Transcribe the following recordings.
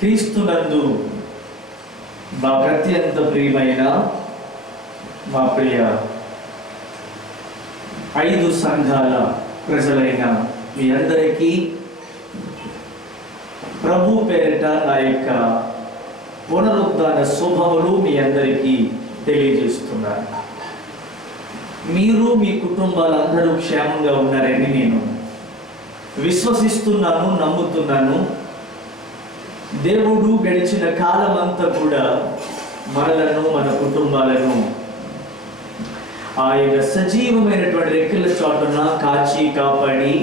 క్రీస్తునందు మా అత్యంత ప్రియమైన మా ప్రియ 5 సంఘాల ప్రజలైన మీ అందరికీ ప్రభు పేరిట నా యొక్క పునరుద్ధాన శుభములు మీ అందరికీ తెలియజేస్తున్నాను. మీరు మీ కుటుంబాలందరూ క్షేమంగా ఉన్నారని నేను విశ్వసిస్తున్నాను, నమ్ముతున్నాను. దేవుడు గడిచిన కాలం అంతా కూడా మనలను, మన కుటుంబాలను ఆయన సజీవమైనటువంటి రెక్కల చాటున కాచి కాపాడి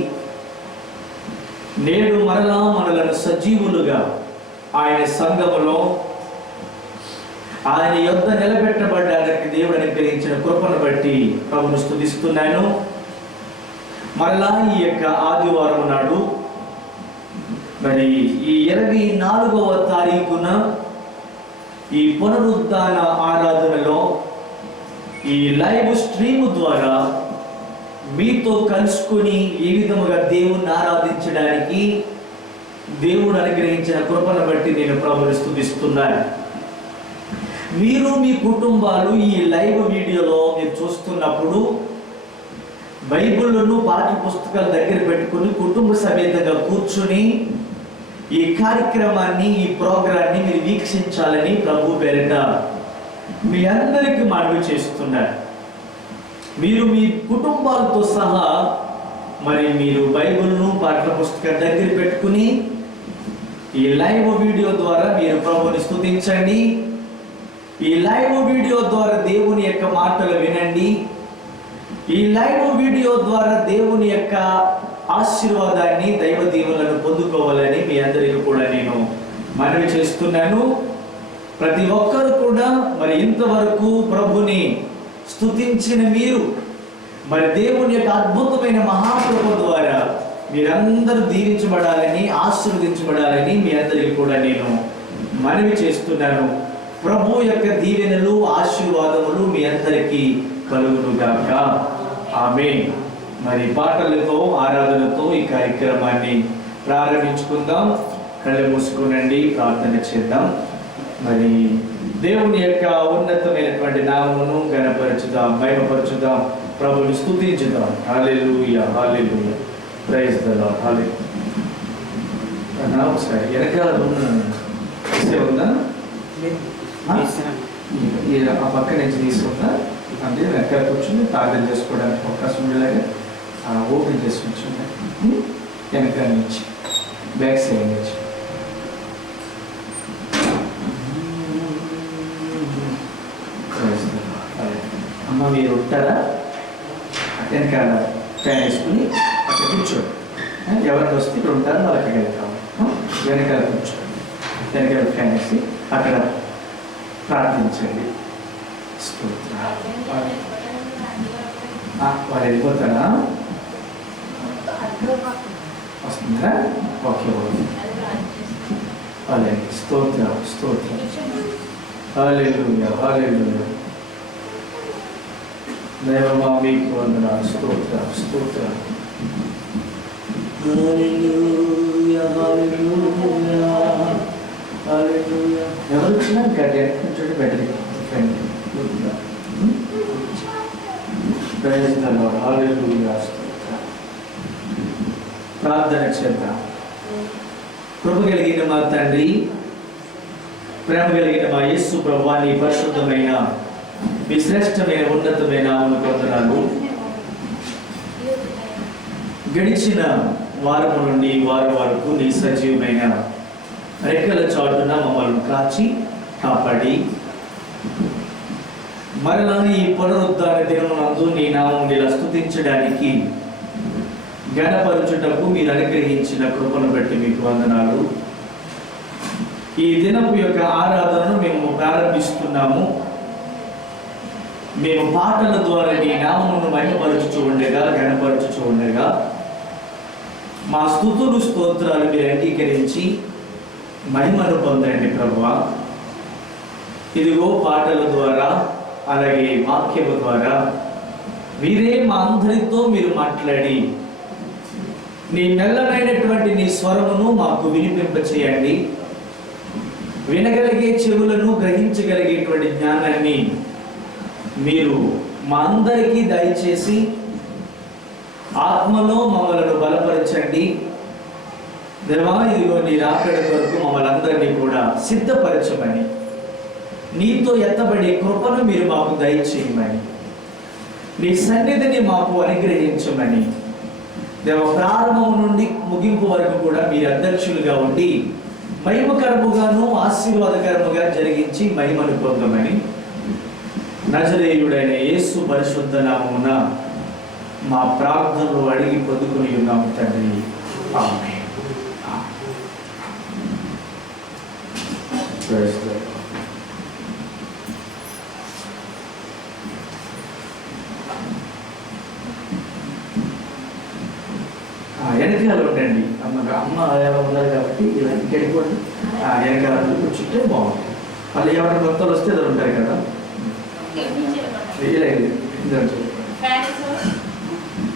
నేడు మనలను సజీవులుగా ఆయన సంఘములో ఆయన యొద్ద నిలబెట్టబడ్డానికి దేవుడు అనుగ్రహించిన కృపను బట్టి ప్రభువును స్తుతిస్తున్నాను. మరలా ఈ యొక్క ఆదివారం నాడు మరి ఈ 24వ తారీఖున ఈ పునరుద్ధాన ఆరాధనలో ఈ లైవ్ స్ట్రీమ్ ద్వారా మీతో కలుసుకుని ఈ విధముగా దేవుణ్ణి ఆరాధించడానికి దేవుడు అనుగ్రహించిన కృపను బట్టి నేను ప్రభువుని స్తుతిస్తున్నాను. మీరు మీ కుటుంబాలు ఈ లైవ్ వీడియోలో మీరు చూస్తున్నప్పుడు బైబిళ్లను పాఠ్య పుస్తకాల దగ్గర పెట్టుకుని కుటుంబ సమేతంగా కూర్చుని ఈ కార్యక్రమాన్ని, ఈ ప్రోగ్రాన్ని మీరు వీక్షించాలని ప్రభు పేరిట మీ అందరికీ మనవి చేస్తున్నారు. మీరు మీ కుటుంబాలతో సహా మరి మీరు బైబిల్ను పాఠ్య పుస్తకాల దగ్గర పెట్టుకుని ఈ లైవ్ వీడియో ద్వారా మీరు ప్రభువుని స్తుతించండి. ఈ లైవ్ వీడియో ద్వారా దేవుని యొక్క మాటలు వినండి. ఈ లైవ్ వీడియో ద్వారా దేవుని యొక్క ఆశీర్వాదాన్ని, దైవ దీవెనలను పొందుకోవాలని మీ అందరికీ కూడా నేను మనవి చేస్తున్నాను. ప్రతి ఒక్కరు కూడా మరి ఇంతవరకు ప్రభుని స్తుతించిన మీరు మరి దేవుని యొక్క అద్భుతమైన మహాకృప ద్వారా మీరందరూ దీవించబడాలని, ఆశీర్వదించబడాలని మీ అందరికీ కూడా నేను మనవి చేస్తున్నాను. ప్రభు యొక్క దీవెనలు, ఆశీర్వాదములు మీ అందరికీ కలుగునుగాక. ఆమేన్. మరి పాటలతో, ఆరాధనతో ఈ కార్యక్రమాన్ని ప్రారంభించుకుందాం. కళ్ళు మూసుకునండి, ప్రార్థన చేద్దాం. మరి దేవుని యొక్క ఉన్నతమైనటువంటి నామమును ఘనపరచుదాం, మహిమపరచుదాం, ప్రభుని స్తుతించుదాం. హల్లెలూయా, హల్లెలూయా, ప్రైజ్ ది లార్డ్, హల్లెలూయా. ఒకసారి వెనకాల ఉందా ఆ పక్క నుంచి తీసుకుంటా, అంటే వెనకాల కూర్చొని ప్రార్థన చేసుకోవడానికి అవకాశం ఉండేలాగా ఓపెన్ చేసి ఉంచండి. వెనకాల నుంచి, బ్యాక్ సైడ్ నుంచి. అమ్మ మీరు ఉంటారా? వెనకాల ఫ్యాన్ వేసుకుని అక్కడ కూర్చోండి. ఎవరైనా వస్తే ఇక్కడ ఉంటారో వాళ్ళకి వెళ్తాము. వెనకాల కూర్చోండి, వెనకాల ఫ్యాన్ వేసి అక్కడ ప్రార్థించండి. వాళ్ళు వెళ్ళిపోతారా? వస్తుందా? Okay, okay. అలాగే స్తోత్రం, స్తోత్రం. హల్లెలూయా, హల్లెలూయా. దేవమా మీకు వందనాలు, స్తోత్రం, స్తోత్రం. హల్లెలూయా, హల్లెలూయా, హల్లెలూయా. ఎవరు వచ్చినా గడ్డ కొంచెం better friend. Praise the lord, hallelujah, స్తోత్రం. ప్రార్థన చేద్దాం. కృప కలిగిన మా తండ్రి, ప్రేమ కలిగిన మా యేసు ప్రభువా, నీ పరిశుద్ధమైన, మీ శ్రేష్టమైన, ఉన్నతమైన వందనాలు. గడిచిన వారము నుండి వారం వరకు నీ సజీవమైన రెక్కల చాటున మమ్మల్ని కాచి కాపాడి మరలా ఈ పునరుద్ధాన దినమునందు నీ నామం ఇలా స్తుతించడానికి, ఘనపరచుటకు మీరు అనుగ్రహించిన కృపను బట్టి మీకు వందనాలు. ఈ దినపు యొక్క ఆరాధనను మేము ప్రారంభిస్తున్నాము. మేము పాటల ద్వారా నీ నామమును మహిమపరచుచూ ఉండగా, ఘనపరచుచూ ఉండగా మా స్తుతులు, స్తోత్రాలు మీరు అంగీకరించి మహిమను పొందండి ప్రభువా. ఇదిగో పాటల ద్వారా, అలాగే వాక్యము ద్వారా మీరే మా అందరితో మీరు మాట్లాడి నీ మెల్లనైనటువంటి నీ స్వరమును మాకు వినిపింపచేయండి. వినగలిగే చెవులను, గ్రహించగలిగేటువంటి జ్ఞానాన్ని మీరు మా అందరికీ దయచేసి ఆత్మలో మమ్మలను బలపరచండి దేవా. ఇదిగో నీ రాకడ కొరకు మమ్మల్ని అందరినీ కూడా సిద్ధపరచమని, నీతో ఎత్తబడే కృపను మీరు మాకు దయచేయమని, నీ సన్నిధిని మాకు అనుగ్రహించమని దేవ. ప్రారంభం నుండి ముగింపు వరకు కూడా మీరు అధ్యక్షులుగా ఉండి మహిమకరముగాను ఆశీర్వాదకరముగా జరిగించి మహిమను పొందమని నజరేయుడైన యేసు పరిశుద్ధ నామమున మా ప్రార్థనలు అడిగి పొందుకుని ఉన్నాము తండ్రి. ఆమేన్. వెనకాల ఉండండి. అమ్మ ఎలా ఉన్నారు కాబట్టి ఇలా వెళ్ళిపోండి. వెనకాల కూర్చుంటే బాగుంటుంది. మళ్ళీ ఎవరైనా కొత్తలు వస్తే ఇద్దరు ఉంటారు కదా.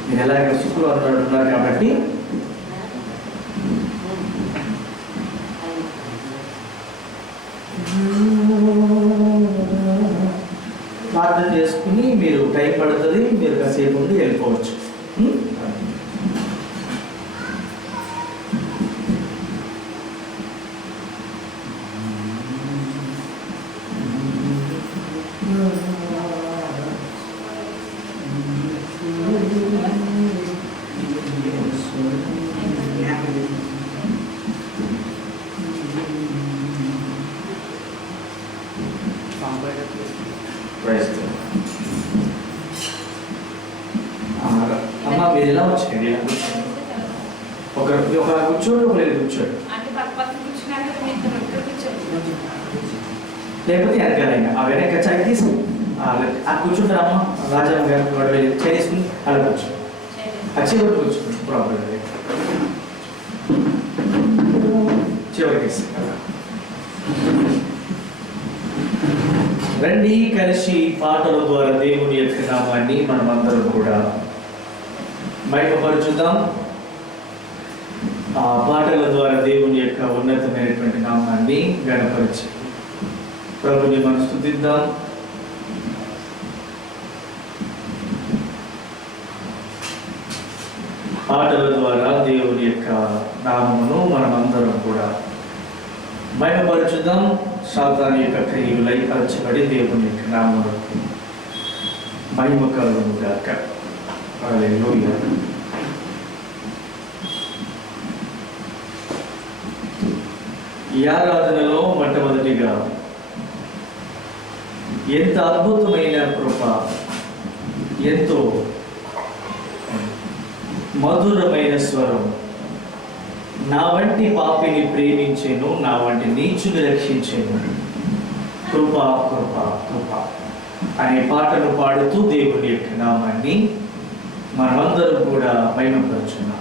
మీరు ఎలాగ శుక్రవారం నాడు ఉన్నారు కాబట్టి ప్రార్థన చేసుకుని మీరు టైం పడుతుంది, మీరు కాసేపు ఉండి వెళ్ళిపోవచ్చు. అమ్మ మీరు ఎలా వచ్చండి, ఇలా కూర్చోండి. ఒక కూర్చోండి, ఒక లేదు కూర్చోండి, లేకపోతే వెనకాలైనా ఆ వెనక చాయ్ తీసి ఆ కూర్చుంటారమ్మ. రాజమ్మ గారు వాడు వెళ్ళి చాయ్ తీసుకుని అలా కూర్చో, ఆ చివరికి కూర్చోండి. ప్రాబ్లం లేదు, చివరికి రండి. కలిసి పాటల ద్వారా దేవుని యొక్క నామాన్ని మనమందరం కూడా మహిమపరచుదాం. ఆ పాటల ద్వారా దేవుని యొక్క ఉన్నతమైనటువంటి నామాన్ని గణపరిచి ప్రభుని మనం స్తుతిద్దాం. పాటల ద్వారా దేవుని యొక్క నామమును మనమందరం కూడా మహిమపరచుదాం. సాతాను యొక్క క్రియలు లయపరచబడి దేవుని యొక్క నామమును మహిమ కలుగును గాక. హల్లెలూయా. ఈ ఆరాధనలో మొట్టమొదటిగా ఎంత అద్భుతమైన కృప, ఎంతో మధురమైన స్వరం, నా వంటి పాపిని ప్రేమించేను, నా వంటి నీచుని రక్షించేను, కృప కృప కృప అనే పాటను పాడుతూ దేవుని యొక్క నామాన్ని మనమందరం కూడా మహిమపరచున్నాం.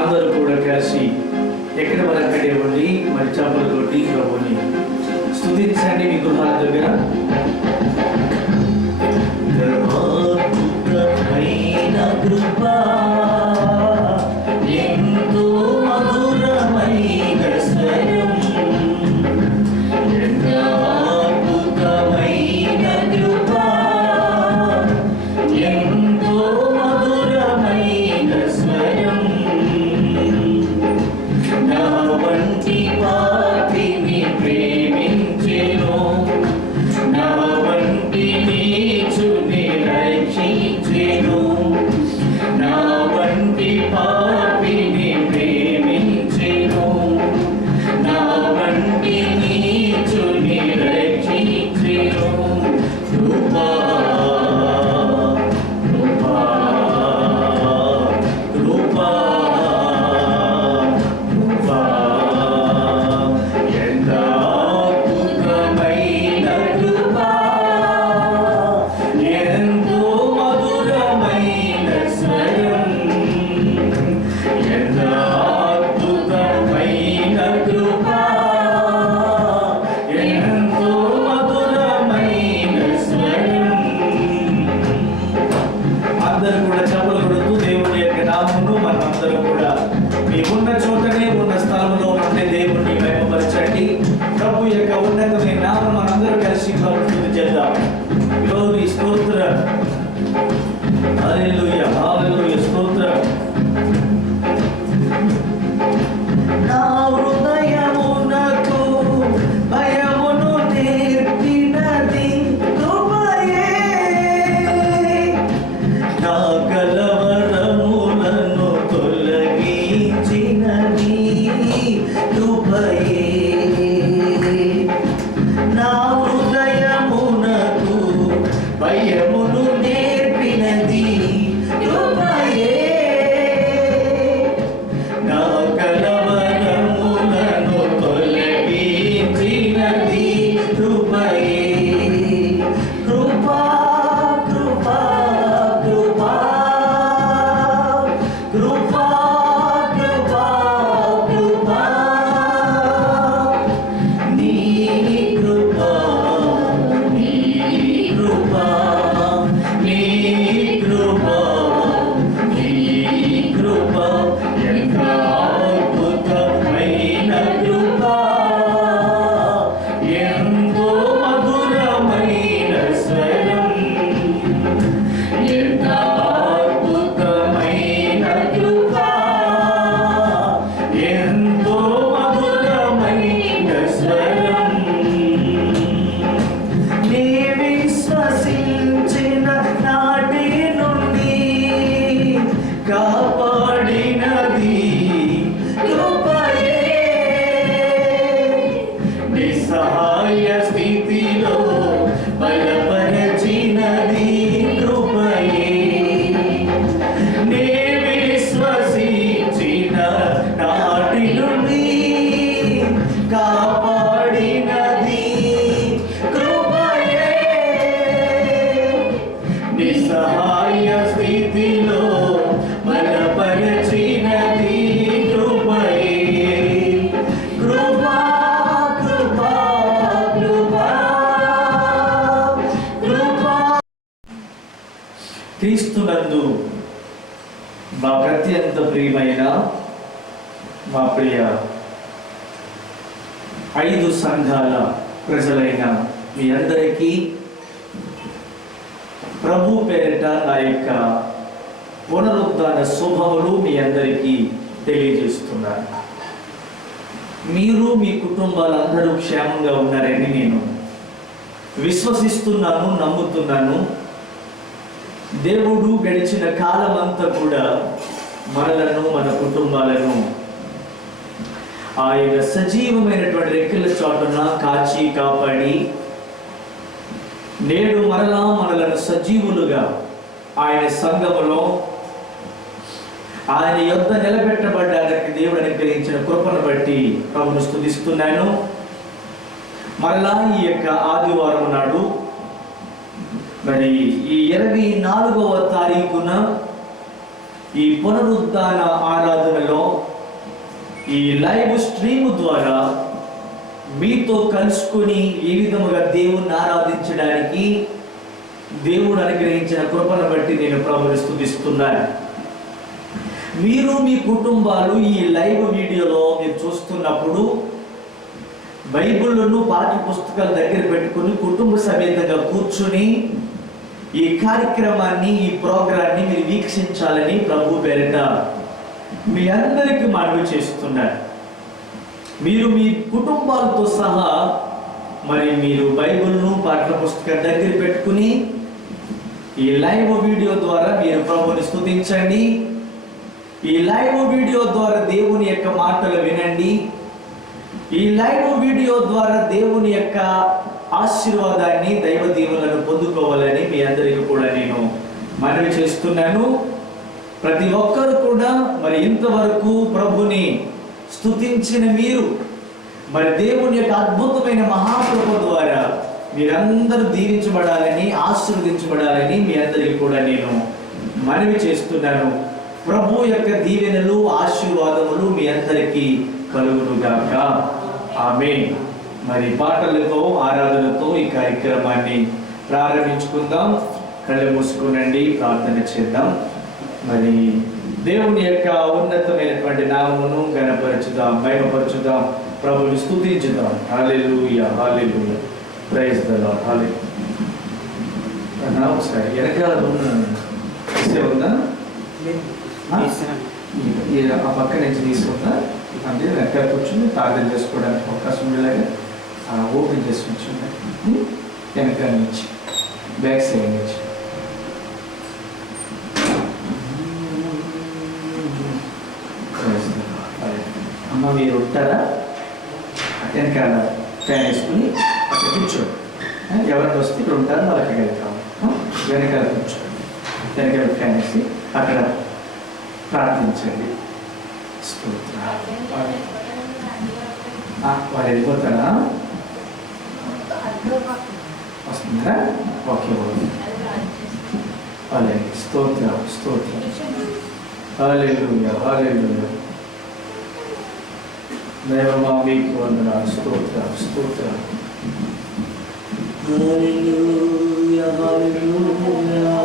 అందరూ కూడా కలిసి ఎక్కడ వరకడే ఉండి మరి చేపలతోటి ప్రభుని స్తుతించండి మీ గృహాల దగ్గర. కృపా ఎంతో మధురమైన స్వరం, అద్భుతమైన కృపా ఎంతో మధురమైన స్వరం, నా వంటి పాపిని ప్రేమించెను, నా వంటి నీచుని రక్షించెను, నా ఉన్న చోటనే ఉన్న స్థలంలో ఉండే దేవుణ్ణి మహిమపరచండి. ప్రభు యొక్క ఉన్నతమైన నామం మనందరూ కలిసి ప్రభుత్వం చేద్దాం. గ్లోరీ, స్తోత్రం, హల్లెలూయా, హల్లెలూయా, స్తోత్రం. నా హృదయమునకు భయమును నేర్పినది కృపయే, నా కలవరములను తొలగించినది కృపయే. నా హృదయమునకు భయమును నేర్పినది కృపయే, నా కలవరములను తొలగించినది కృపయే. కృపా కృపా కృపా కృపా కృపా కృపా, నీ కృపా, నీ కృపా, నీ కృపా, నీ కృపా, ఎంత అద్భుతమైన కృపా, ఎంతో మధురమైన స్వరం, ఎంత అద్భుతమైన కృపా, ఎంతో మధురమైన స్వరం. నీ విశ్వసించిన నాటి నుండి కాపాడినది కృపయే, నిస్సహాయ స్థితిలో బలపరచినది కృపయే. నీ విశ్వసించిన నాటి నుండి కాపాడినది కృపయే, నిస్సహాయ స్థితిలో బలపరచినది కృపయే. కృపా కృపా కృపా కృపా. క్రీస్తునందు మా అత్యంత ప్రియమైన మా ప్రియ 5 సంఘాల ప్రజలైన మీ అందరికీ ప్రభు పేరిట నా యొక్క పునరుద్ధాన శుభములు మీ అందరికీ తెలియజేస్తున్నాను. మీరు మీ కుటుంబాలందరూ క్షేమంగా ఉన్నారని నేను విశ్వసిస్తున్నాను, నమ్ముతున్నాను. దేవుడు గడిచిన కాలం అంతా కూడా మనలను, మన కుటుంబాలను ఆయన సజీవమైనటువంటి రెక్కల చాటున కాచి కాపాడి నేడు మరలా మనలను సజీవులుగా ఆయన సంఘములో ఆయన యొద్ద నిలబెట్టబడ్డానికి దేవుడు అనుగ్రహించిన కృపను బట్టి ప్రభువును స్తుతిస్తున్నాను. మరలా ఈ యొక్క ఆదివారం నాడు మరి ఈ 24వ తారీఖున ఈ పునరుద్ధాన ఆరాధనలో ఈ లైవ్ స్ట్రీమ్ ద్వారా మీతో కలుసుకొని ఏ విధముగా దేవుణ్ణి ఆరాధించడానికి దేవుడు అనుగ్రహించిన కృపను బట్టి నేను ప్రభువుని స్తుతిస్తున్నాను. మీరు మీ కుటుంబాలు ఈ లైవ్ వీడియోలో మీరు చూస్తున్నప్పుడు బైబిళ్లను పాఠ్య పుస్తకాల దగ్గర పెట్టుకుని కుటుంబ సమేతంగా కూర్చుని ఈ కార్యక్రమాన్ని, ఈ ప్రోగ్రాన్ని మీరు వీక్షించాలని ప్రభు పేరిట మీ అందరికీ మనవి చేస్తున్నాను. మీరు మీ కుటుంబాలతో సహా మరి మీరు బైబిల్ను పాఠ్య పుస్తకం దగ్గర పెట్టుకుని ఈ లైవ్ వీడియో ద్వారా మీరు ప్రభువుని స్తుతించండి. ఈ లైవ్ వీడియో ద్వారా దేవుని యొక్క మాటలు వినండి. ఈ లైవ్ వీడియో ద్వారా దేవుని యొక్క ఆశీర్వాదాన్ని, దైవ దీవెనలను పొందుకోవాలని మీ అందరికీ కూడా నేను మనవి చేస్తున్నాను. ప్రతి ఒక్కరు కూడా మరి ఇంతవరకు ప్రభుని స్తుతించిన మీరు మరి దేవుని యొక్క అద్భుతమైన మహాకృప ద్వారా మీరందరూ దీవించబడాలని, ఆశీర్వదించబడాలని మీ అందరికీ కూడా నేను మనవి చేస్తున్నాను. ప్రభు యొక్క దీవెనలు, ఆశీర్వాదములు మీ అందరికీ కలుగునుగాక. ఆమేన్. మరి పాటలతో, ఆరాధనతో ఈ కార్యక్రమాన్ని ప్రారంభించుకుందాం. కళ్ళు మూసుకునండి, ప్రార్థన చేద్దాం. మరి దేవుని యొక్క ఉన్నతమైనటువంటి నామమును ఘనపరచుదాం, మహిమపరచుదాం, ప్రభుని స్తుతించుదాం. హల్లెలూయా, హల్లెలూయా, ప్రైజ్ ది లార్డ్, హల్లెలూయా. ఒకసారి వెనకాల ఉందా ఆ పక్క నుంచి తీసుకుందా, అంటే వెనకాల కూర్చొని ప్రార్థన చేసుకోవడానికి అవకాశం ఉండేలాగా ఓపెన్ చేసి ఉంచుంది. వెనకాల నుంచి బ్యాక్ సైడ్ నుంచి అమ్మ మీరు ఉంటారా? వెనకాల ఫ్యాన్ వేసుకుని అక్కడ కూర్చోండి. ఎవరైనా వస్తే ఇక్కడ ఉంటారో వాళ్ళకి వెళ్తాము. వెనకాల కూర్చోండి, వెనకాల ఫ్యాన్ వేసి అక్కడ ప్రార్థించండి. వాళ్ళు వెళ్ళిపోతారా? వస్తుందా? Okay, okay. స్తోత్రం, స్తోత్రం, హల్లెలూయా, హల్లెలూయా. దేవమా మీకు వందనాలు, స్తోత్రం, స్తోత్రం. హల్లెలూయా, హల్లెలూయా,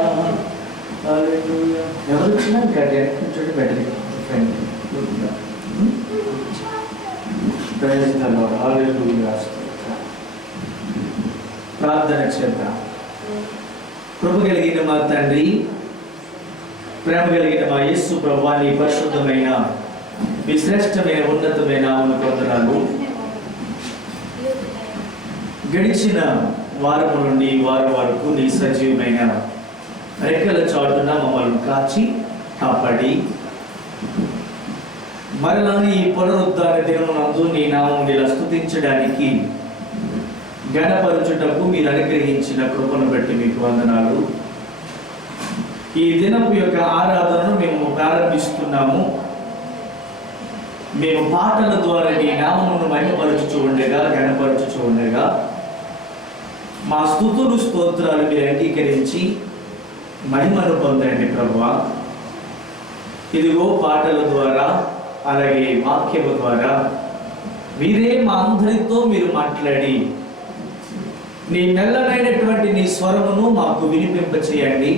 హల్లెలూయా. ఎవరు వచ్చినా గడ్డి కొంచెం బెటర్. హల్లెలూయా, స్తోత్రం. ప్రార్థన చేద్దాం. కృప కలిగిన మా తండ్రి, ప్రేమ కలిగిన మా యేసు ప్రభువా, నీ పరిశుద్ధమైన మీ శ్రేష్టమైన ఉన్నతమైన నామమునకు వందనాలు. గడిచిన వారము నుండి వారం వరకు నీ సజీవమైన రెక్కల చాటున మమ్మల్ని కాచి కాపాడి మరలా ఈ పునరుద్ధాన దినమునందు నీ నామం ఇలా స్తుతించడానికి, ఘనపరచుటకు మీరు అనుగ్రహించిన కృపను బట్టి మీకు వందనాలు. ఈ దినపు యొక్క ఆరాధనను మేము ప్రారంభిస్తున్నాము. మేము పాటల ద్వారా నీ నామమును మహిమపరచుచూ ఉండగా, ఘనపరచుచూ ఉండగా మా స్తుతులు స్తోత్రాలు మీరు అంగీకరించి మహిమను పొందండి ప్రభువా. ఇదిగో పాటల ద్వారా అలాగే వాక్యము ద్వారా మీరే మా అందరితో మీరు మాట్లాడి నీ మెల్లనైనటువంటి నీ స్వరమును మాకు వినిపింపచేయండి.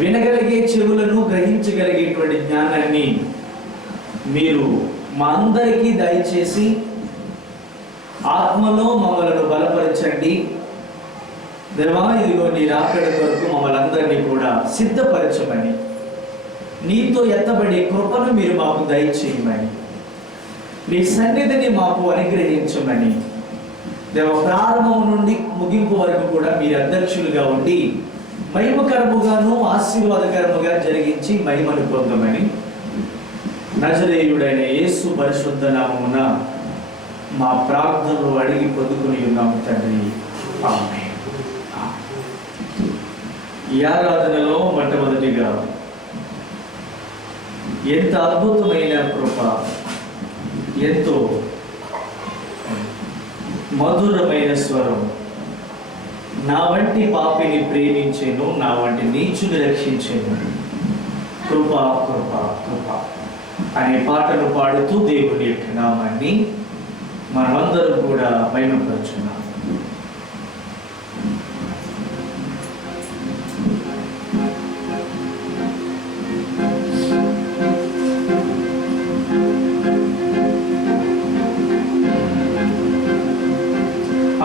వినగలిగే చెవులను, గ్రహించగలిగేటువంటి జ్ఞానాన్ని మీరు మా అందరికీ దయచేసి ఆత్మలో మమ్మలను బలపరచండి. దేవా, ఇదిగో నీ రాకడ కొరకు మమ్మల్ని అందరినీ కూడా సిద్ధపరచమని, నీతో ఎత్తబడే కృపను మీరు మాకు దయచేయమని, నీ సన్నిధిని మాకు అనుగ్రహించమని, దేవ ప్రారంభం నుండి ముగింపు వరకు కూడా మీరు అధ్యక్షులుగా ఉండి మహిమకరముగాను ఆశీర్వాదకరముగా జరిగించి మహిమను పొందమని నజరేయుడైన యేసు పరిశుద్ధ నామమున మా ప్రార్థనలు అడిగి పొందుకుని ఉన్నాము తండ్రి, ఆమేన్. ఈ ఆరాధనలో మొట్టమొదటిగా ఎంత అద్భుతమైన కృప, ఎంతో మధురమైన స్వరం. నా వంటి పాపిని ప్రేమించేను, నా వంటి నీచుని రక్షించేను, కృప కృప కృప అనే పాటలు పాడుతూ దేవుని యొక్క నామాన్ని మనమందరం కూడా మహిమపరచున్నాం.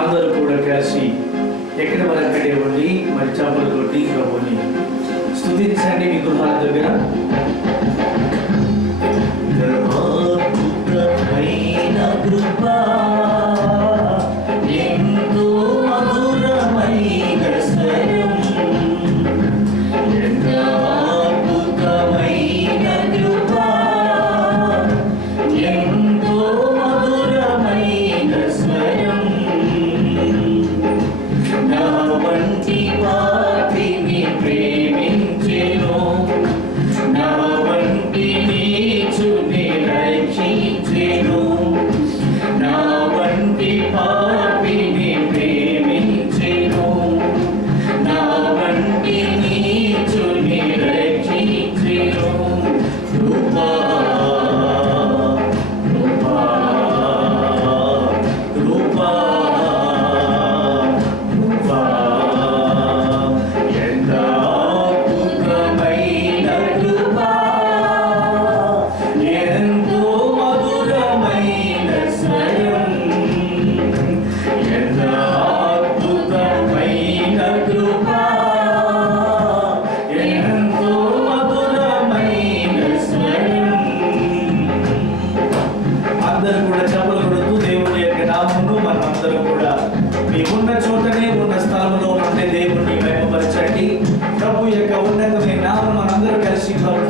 అందరూ కూడా కలిసి ఎక్కడ వరకడే ఉండి మరి చేపలు కొట్టి ప్రభుని స్తుతించండి మీ గృహాల దగ్గర. కృపా ఎంతో మధురమైన స్వరం, ఎంత అద్భుతమైన కృపా, ఎంతో మధురమైన స్వరం. నా వంటి పాపిని ప్రేమించెను,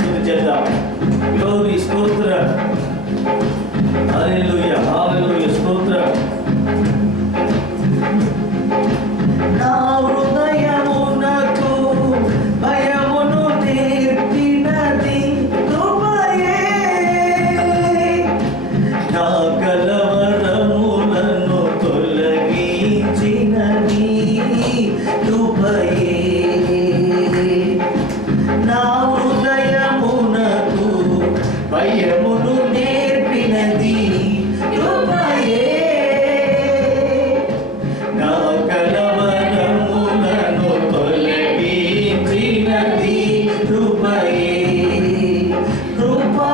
స్తుతి చేద్దాం. గ్లోరీ, స్తోత్రం. హల్లెలూయా, హల్లెలూయా, స్తోత్రం. నా హృదయమునకు భయమును నేర్పినది కృపయే, నా కలవరములను తొలగించినది కృపయే. నా హృదయమునకు భయమును నేర్పినది కృపయే, నా కలవరములను తొలగించినది కృపయే. కృపా,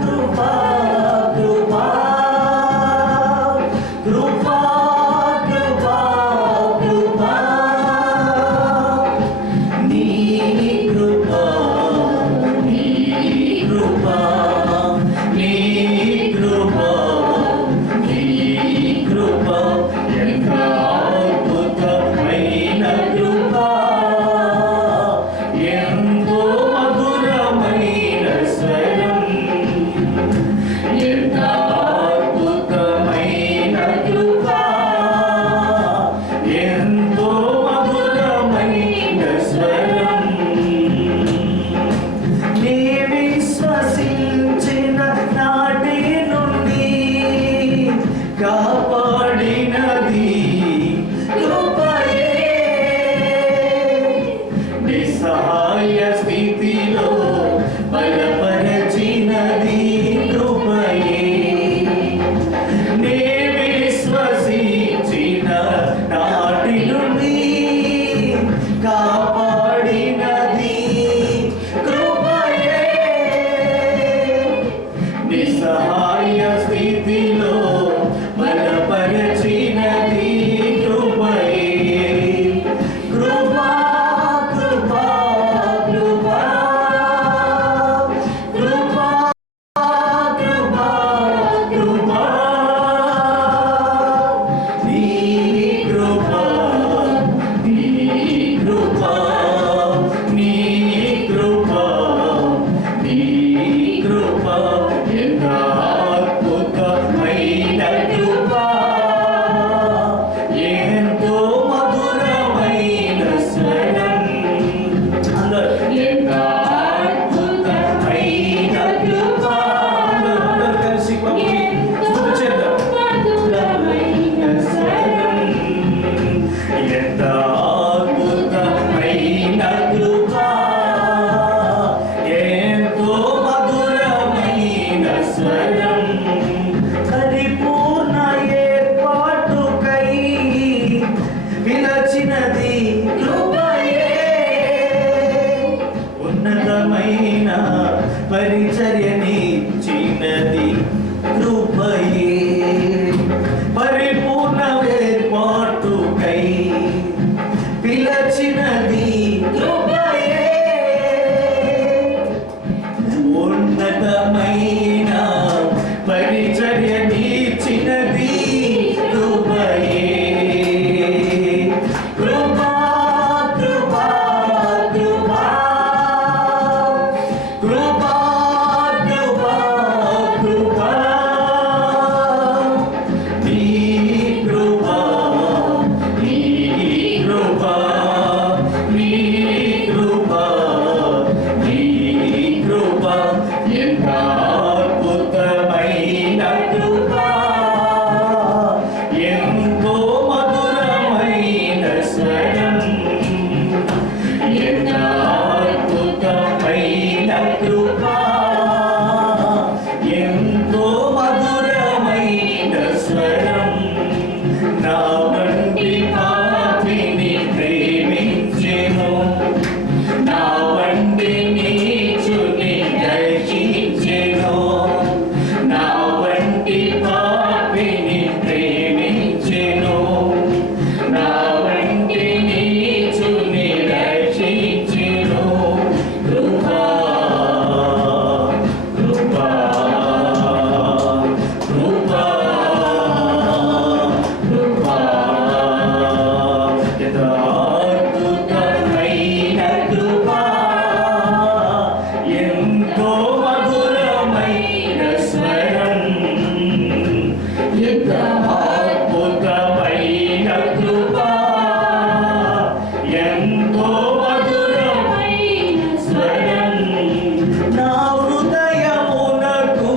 కృపా, కృపా, కృపా, కృపా, కృపా, నీ కృపా, నీ కృపా, నీ కృపా, నీ కృపా, ఎంత అద్భుతమైన కృపా, ఎంతో మధురమైన స్వరం, ఎంత అద్భుతమైన కృపా, ఎంతో మధురమైన స్వరం. నీ విశ్వసించిన నాటి నుండి కాపాడినది కృపయే, నిస్సహాయ స్థితిలో బలపరచినది కృపయే. నీ విశ్వసించిన నాటి నుండి కాపాడినది కృపయే, నిస్సహాయ స్థితిలో బలపరచినది కృపయే. కృపా, కృపా, కృపా, కృపా, కృపా, కృపా, నీ కృపా, నీ కృపా, నీ కృపా, నీ కృపా, ఎంత అద్భుతమైన కృపా, ఎంతో మధురమైన స్వరం. అందరూ ఎంత అద్భుతమైన కృపా, అందరూ కలిసి స్తుతి చేద్దాం. మధురమైన స్వరం, ఎంత అద్భుతమైన కృపా, ఎంతో మధురమైన స్వరం. పరిపూర్ణ ఏర్పాటుకై పిలచినది కృపయే, ఉన్నతమైన పరిచర్యనిచ్చినది కృపయే. పరిపూర్ణ ఏర్పాటుకై పిలచినది కృపయే, ఉన్నతమైన పరిచర్యనిచ్చినది కృపయే. కృపా, కృపా, కృపా, కృపా, కృపా, కృపా, నీ కృపా, నీ కృపా, నీ కృపా, నీ కృపా, ఎంత అద్భుతమైన కృపా, ఎంతో మధురమైన స్వరం, ఎంత అద్భుతమైన కృపా, ఎంతో మధురమైన స్వరం, ఎంత అద్భుతమైన కృప, ఎంతో మధురమైన స్వరం. నా హృదయమునకు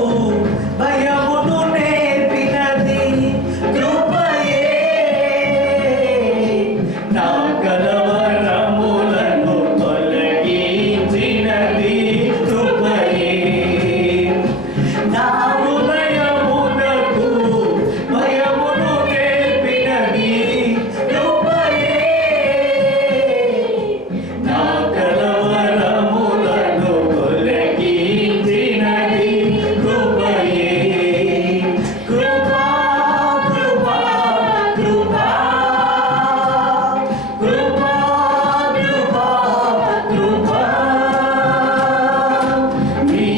భయమును నేర్పినది కృపయే, నా కలవరములను తొలగించినది కృపయే. నా హృదయమునకు భయమును నేర్పినది కృపయే, నా కలవరములను తొలగించినది కృపయే. కృపా కృపా కృపా కృపా కృపా కృపా, నీ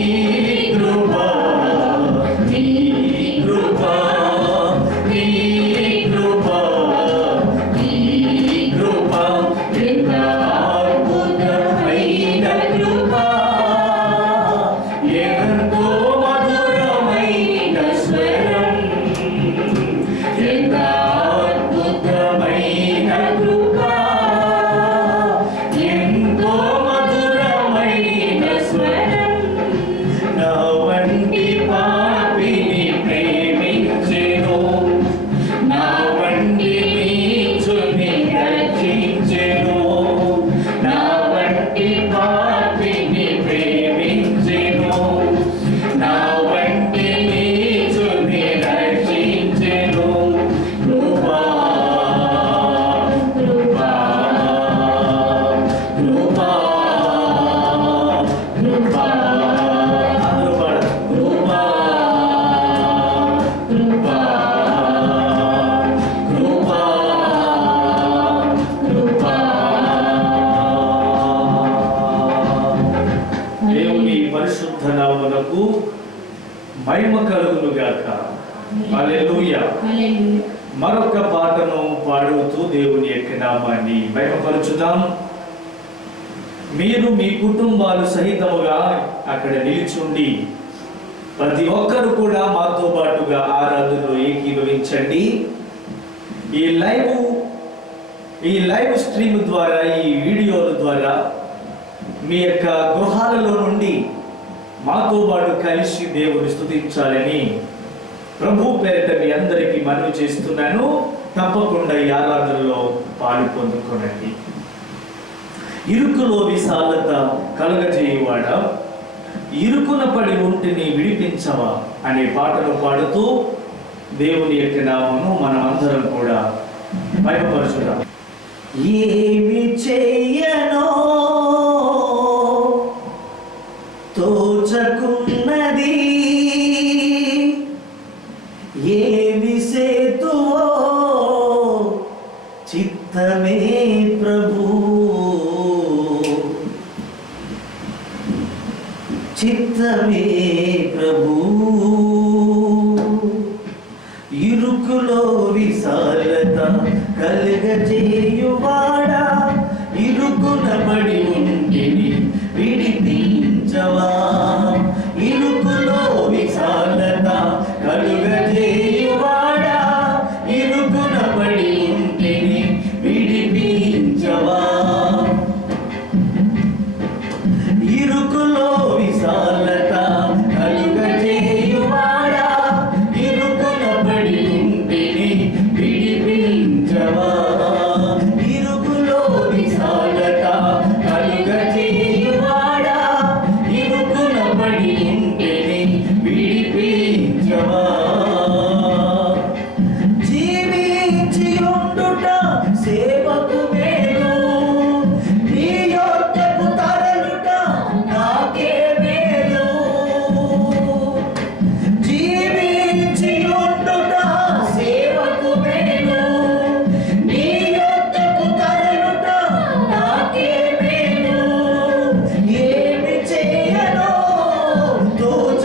కృపా నీ కృపా నీ కృపా నీ కృపా, ఎంత అద్భుతమైన కృపా, ఎంతో మధురమైన స్వరం, ఎంత అద్భుతమైన కృపా, ఎంతో మధురమైన స్వరం. నా వంటి పాపిని ప్రేమించెను, నా వంటి నీచుని రక్షించెను, నా వంటి పాపిని ప్రేమించెను, నా వంటి నీచుని రక్షించెను. కృపా కృపా కృపా కృపా కృపా కృపా కృపా కృపా. దేవుని పరిశుద్ధ నామమునకు మహిమ కలుగును గాక. హల్లెలూయా. మరొక పాటను పాడుతూ దేవుని యొక్క నామాన్ని మహిమపరచుదాం. మీరు మీ కుటుంబాలు సహితముగా అక్కడ నిలిచుండి ప్రతి ఒక్కరు కూడా మాతో పాటుగా ఆరాధనలో ఏకీభవించండి. ఈ లైవ్ స్ట్రీమ్ ద్వారా, ఈ వీడియోల ద్వారా మీ యొక్క గృహాలలో నుండి మాతో పాటు కలిసి దేవుని స్తుతించాలని ప్రభు పేరిట మీ అందరికీ మనవి చేస్తున్నాను. తప్పకుండా ఈ ఆరాధనలో పాలు పొందుకోనండి. ఇరుకులో విశాలత కలుగజేయువాడా, ఇరుకున పడి ఉంటిని విడిపించవా అనే పాటను పాడుతూ దేవుని యొక్క నామమును మనం అందరం కూడా మహిమపరచుదాం. ఏమి చెయ్యనో తోచకున్నది, ఏమి సేతువో చిత్తమే ప్రభు, చిత్తమే ప్రభు. ఇరుకులో విశాలత కలుగజేయువాడా, ఇరుకున పడి ఉంటిని విడిపించవా, ఇరుకులో విశాలత కలుగజేయువాడా, ఇరుకున పడి ఉంటిని విడిపించవా, ఇరుకులో విశాలత కలుగజేయువాడా, ఇరుకున పడి ఉంటిని విడిపించవా, ఇరుకులో విశాలత కలుగజేయువాడా, ఇరుకున పడి ఉంటిని విడిపించవా. జీవించి ఉండుట సేవకు మేలు, నీ యొద్దకు తరలుట నాకే మేలు. జీవించి ఉండుట సేవకు మేలు, నీ యొద్దకు తరలుట నాకే మేలు. ఏమి చేయనో తోచకున్నది,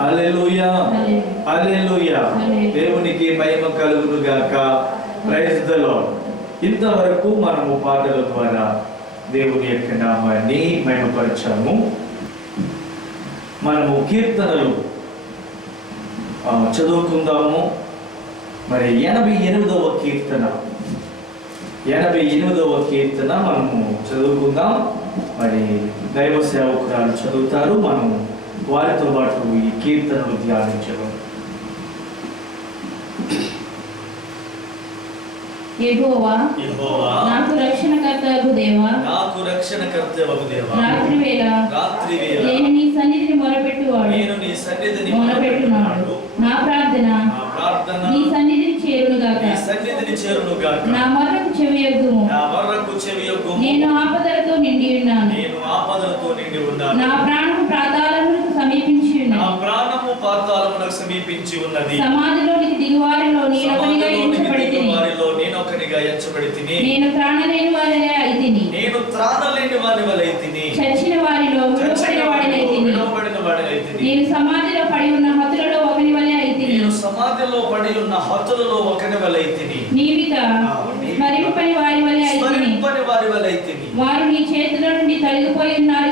హల్లెలూయా, హల్లెలూయా. దేవునికి మహిమ కలుగును గాక. Praise the Lord. ఇంతవరకు మనము పాటల ద్వారా దేవుని యొక్క నామాన్ని మహిమపరచాము. మనము కీర్తనలు చదువుకుందాము. మరి 88వ కీర్తన, 88వ కీర్తన మనము చదువుకుందాం. మరి దైవ సేవకురాలు చదువుతారు, మనం వారితో పాటు ఈ కీర్తనలు ధ్యానించడం. యెహోవా నాకు రక్షణకర్తవు దేవా, నాకు రక్షణకర్తవు దేవా. రాత్రివేళ నేను నీ సన్నిధిని మొరపెట్టువాడు, మొరపెట్టున్నాడు. నా ప్రార్థన నీ సన్నిధిని చేరునుగాక. నా మొర్రకు చెవియొగ్గుము. నేను ఆపదలతో నిండి ఉన్నాను. నా ప్రాణము పాతాళమునకు సమీపించి ఉన్నది. సమాధిలోనికి దిగువారిలో నేనొకనిగా ఎంచబడితిని. నేను త్రాణలేని వారి వలె అయితిని. చచ్చిన వారిలో విడువబడిన వాడినైతిని. నేను సమాధిలో పడి ఉన్న హతులలో ఒకని వలె అయితిని. నీవిక స్మరింపని వారి వలె అయితిని. వారు నీ చేతిలో నుండి తొలగిపోయి ఉన్నారు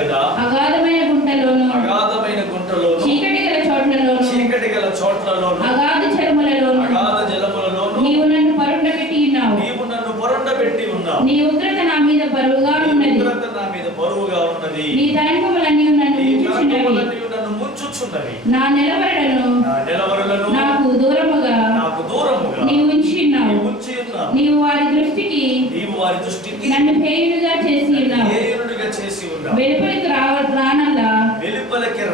కదా. అగాధమైన గుంటలోను చీకటి గల చోట్లలోను అగాధ జలములలోను నీవు నన్ను పరుండబెట్టి ఉన్నావు. నీ ఉగ్రత నా మీద బరువుగా ఉన్నది. నీ తలంపులన్నీ నన్ను ముంచుచున్నవి. నా నిలవరలను నాకు దూరముగా నీవు ఉంచి ఉన్నావు. నీవు వారి దృష్టికి నన్ను హేయునిగా చేసి ఉన్నావు. వెలుపలికి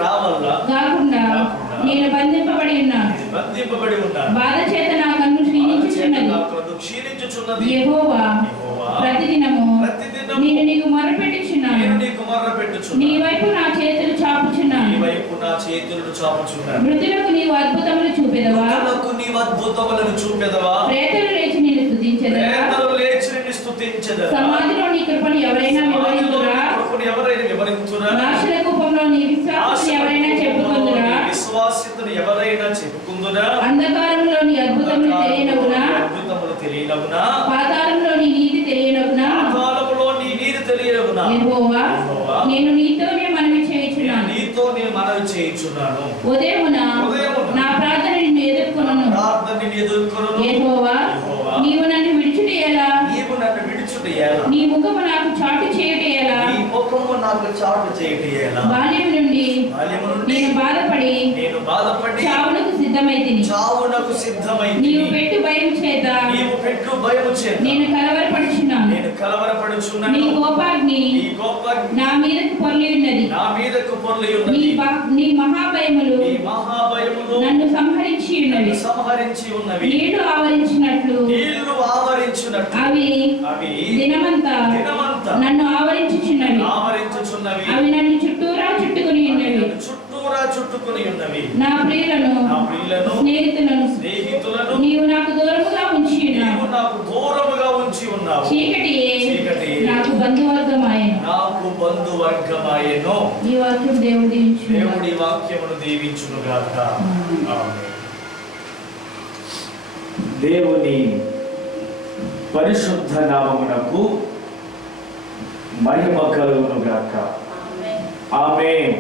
రావల్లా కాకుండా నేను బంధింపబడి ఉన్నాను. బాధ చేత నా కన్ను క్షీణించుచున్నది. యెహోవా ప్రతిదినము నేను నీకు మొరపెట్టుచున్నాను. నీ వైపు నా చేతులు చాపుచున్నాను. మృతులకు నీవు అద్భుతములు చూపెదవా. ప్రేతలు లేచి నిన్ను స్తుతించెదరా. సమాధిలో నీ కృపను ఎవరైనా వివరించురా. నాశన కూపంలో నీ విశ్వాసను ఎవరైనా చెప్పుకుందురా. అంధకారంలో నీ అద్భుతములు తెలియనవునా. పాతాళంలో నీ నీతి తెలియనవునా. యెహోవా నేను నీతోనే మనవి చేయుచున్నాను. ఉదయమున నా ప్రార్థన నిన్ను ఎదుర్కొనును. యెహోవా నీవు నన్ను విడిచుట ఎలా. నీ ముఖము నాకు చాటు చేయుట ఎలా. బాల్యము నుండి నేను బాధపడి చావునకు సిద్ధమైతిని. నీవు పెట్టు భయము చేత నేను కలవరపడుచున్నాను. నీ కోపాగ్ని నా మీదకు పొర్లి ఉన్నది. నీ మహాభయములు నన్ను సంహరించి ఉన్నవి. నీళ్లు ఆవరించినట్లు అవి దినమంతా నన్ను ఆవరించుచున్నవి. అవి నన్ను చుట్టూరా చుట్టుకుని ఉన్నవి. నా ప్రియులను స్నేహితులను నీవు నాకు దూరముగా ఉంచి ఉన్నావు. చీకటియే నాకు బంధువర్గమాయెను. ఈ వాక్యం దేవుడి వాక్యమును దీవించును గాక. దేవుని పరిశుద్ధ నామమునకు మహిమ కలుగును గాక. ఆమేన్.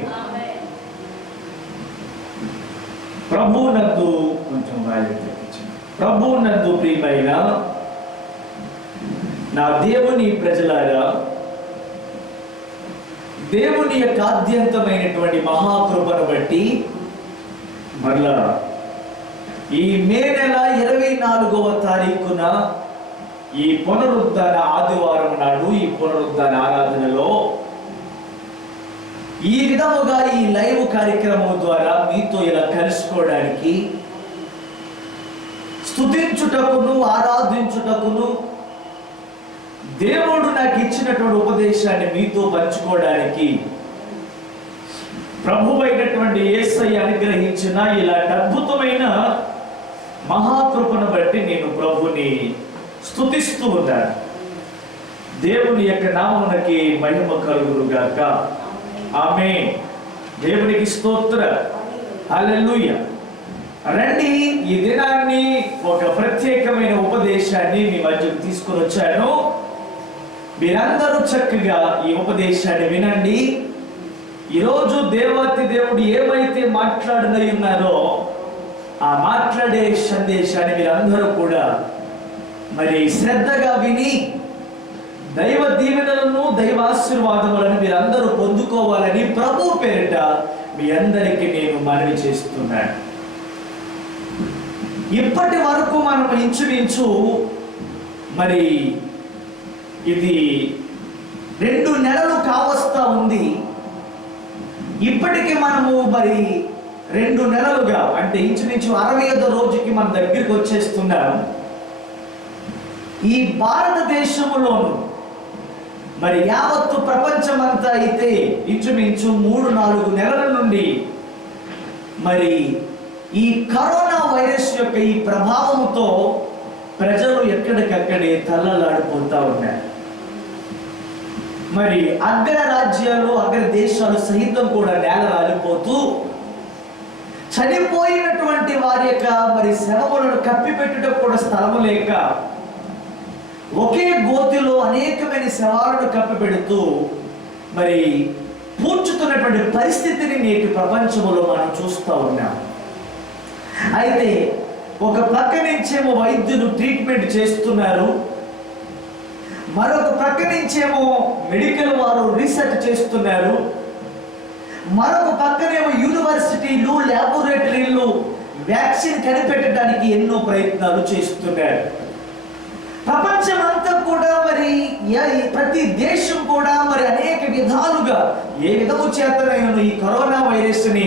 ప్రభువునందు కొంచెం ప్రభువునందు ప్రియమైన నా దేవుని ప్రజలారా, దేవుని యొక్క ఆద్యంతమైనటువంటి మహాకృపను బట్టి మరలా ఈ మే నెల 24వ తారీఖున ఈ పునరుద్ధాన ఆదివారం నాడు ఈ పునరుద్ధాన ఆరాధనలో ఈ విధముగా ఈ లైవ్ కార్యక్రమం ద్వారా మీతో ఇలా కలుసుకోవడానికి, స్తుతించుటకును ఆరాధించుటకును దేవుడు నాకు ఇచ్చినటువంటి ఉపదేశాన్ని మీతో పంచుకోవడానికి ప్రభువైనటువంటి యేసయ్య అనుగ్రహించిన ఇలాంటి అద్భుతమైన మహాకృపను బట్టి నేను ప్రభుని స్తుతిస్తూ ఉన్నాను. దేవుని యొక్క నామమునకి మహిమ కలుగును గాక. ఆమేన్. దేవునికి స్తోత్ర. హల్లెలూయా. రండి, ఈ దినాన్ని ఒక ప్రత్యేకమైన ఉపదేశాన్ని మీ మధ్యకు తీసుకొని వచ్చాను. మీరందరూ చక్కగా ఈ ఉపదేశాన్ని వినండి. ఈరోజు దేవాతి దేవుడు ఏమైతే మాట్లాడనై ఉన్నారో ఆ మాట్లాడే సందేశాన్ని మీరందరూ కూడా మరి శ్రద్ధగా విని దైవ దీవెనలను దైవ ఆశీర్వాదములను మీరందరూ పొందుకోవాలని ప్రభు పేరిట మీ అందరికీ నేను మనవి చేస్తున్నాను. ఇప్పటి వరకు మనం ఇంచుమించు మరి ఇది 2 నెలలు కావస్తా ఉంది. ఇప్పటికి మనము మరి 2 నెలలుగా, అంటే ఇంచుమించు 65వ రోజుకి మన దగ్గరికి వచ్చేస్తున్నాం. ఈ భారతదేశంలోను మరి యావత్తు ప్రపంచమంతా అయితే ఇంచుమించు 3-4 నెలల నుండి మరి ఈ కరోనా వైరస్ యొక్క ఈ ప్రభావంతో ప్రజలు ఎక్కడికక్కడే తల్లలాడిపోతా ఉన్నారు. మరి అగ్ర రాజ్యాలు, అగ్ర దేశాలు సహితం కూడా నేల రాలిపోతూ చనిపోయినటువంటి వారి యొక్క మరి శవములను కప్పిపెట్టుటకు కూడా స్థలము లేక ఒకే గోతిలో అనేకమైన శవాలను కప్పిపెడుతూ మరి పూడ్చుతున్నటువంటి పరిస్థితిని నేటి ప్రపంచంలో మనం చూస్తూ ఉన్నాం. అయితే ఒక పక్క నుంచేమో వైద్యులు ట్రీట్మెంట్ చేస్తున్నారు, మరొక పక్క నుంచేమో మెడికల్ వారు రీసెర్చ్ చేస్తున్నారు, మరొక పక్కనేమో యూనివర్సిటీలు, ల్యాబొరేటరీలు వ్యాక్సిన్ కనిపెట్టడానికి ఎన్నో ప్రయత్నాలు చేస్తున్నారు. ప్రపంచమంతా కూడా మరి ప్రతి దేశం కూడా మరి అనేక విధాలుగా ఏ విధము చేతనైనా ఈ కరోనా వైరస్ని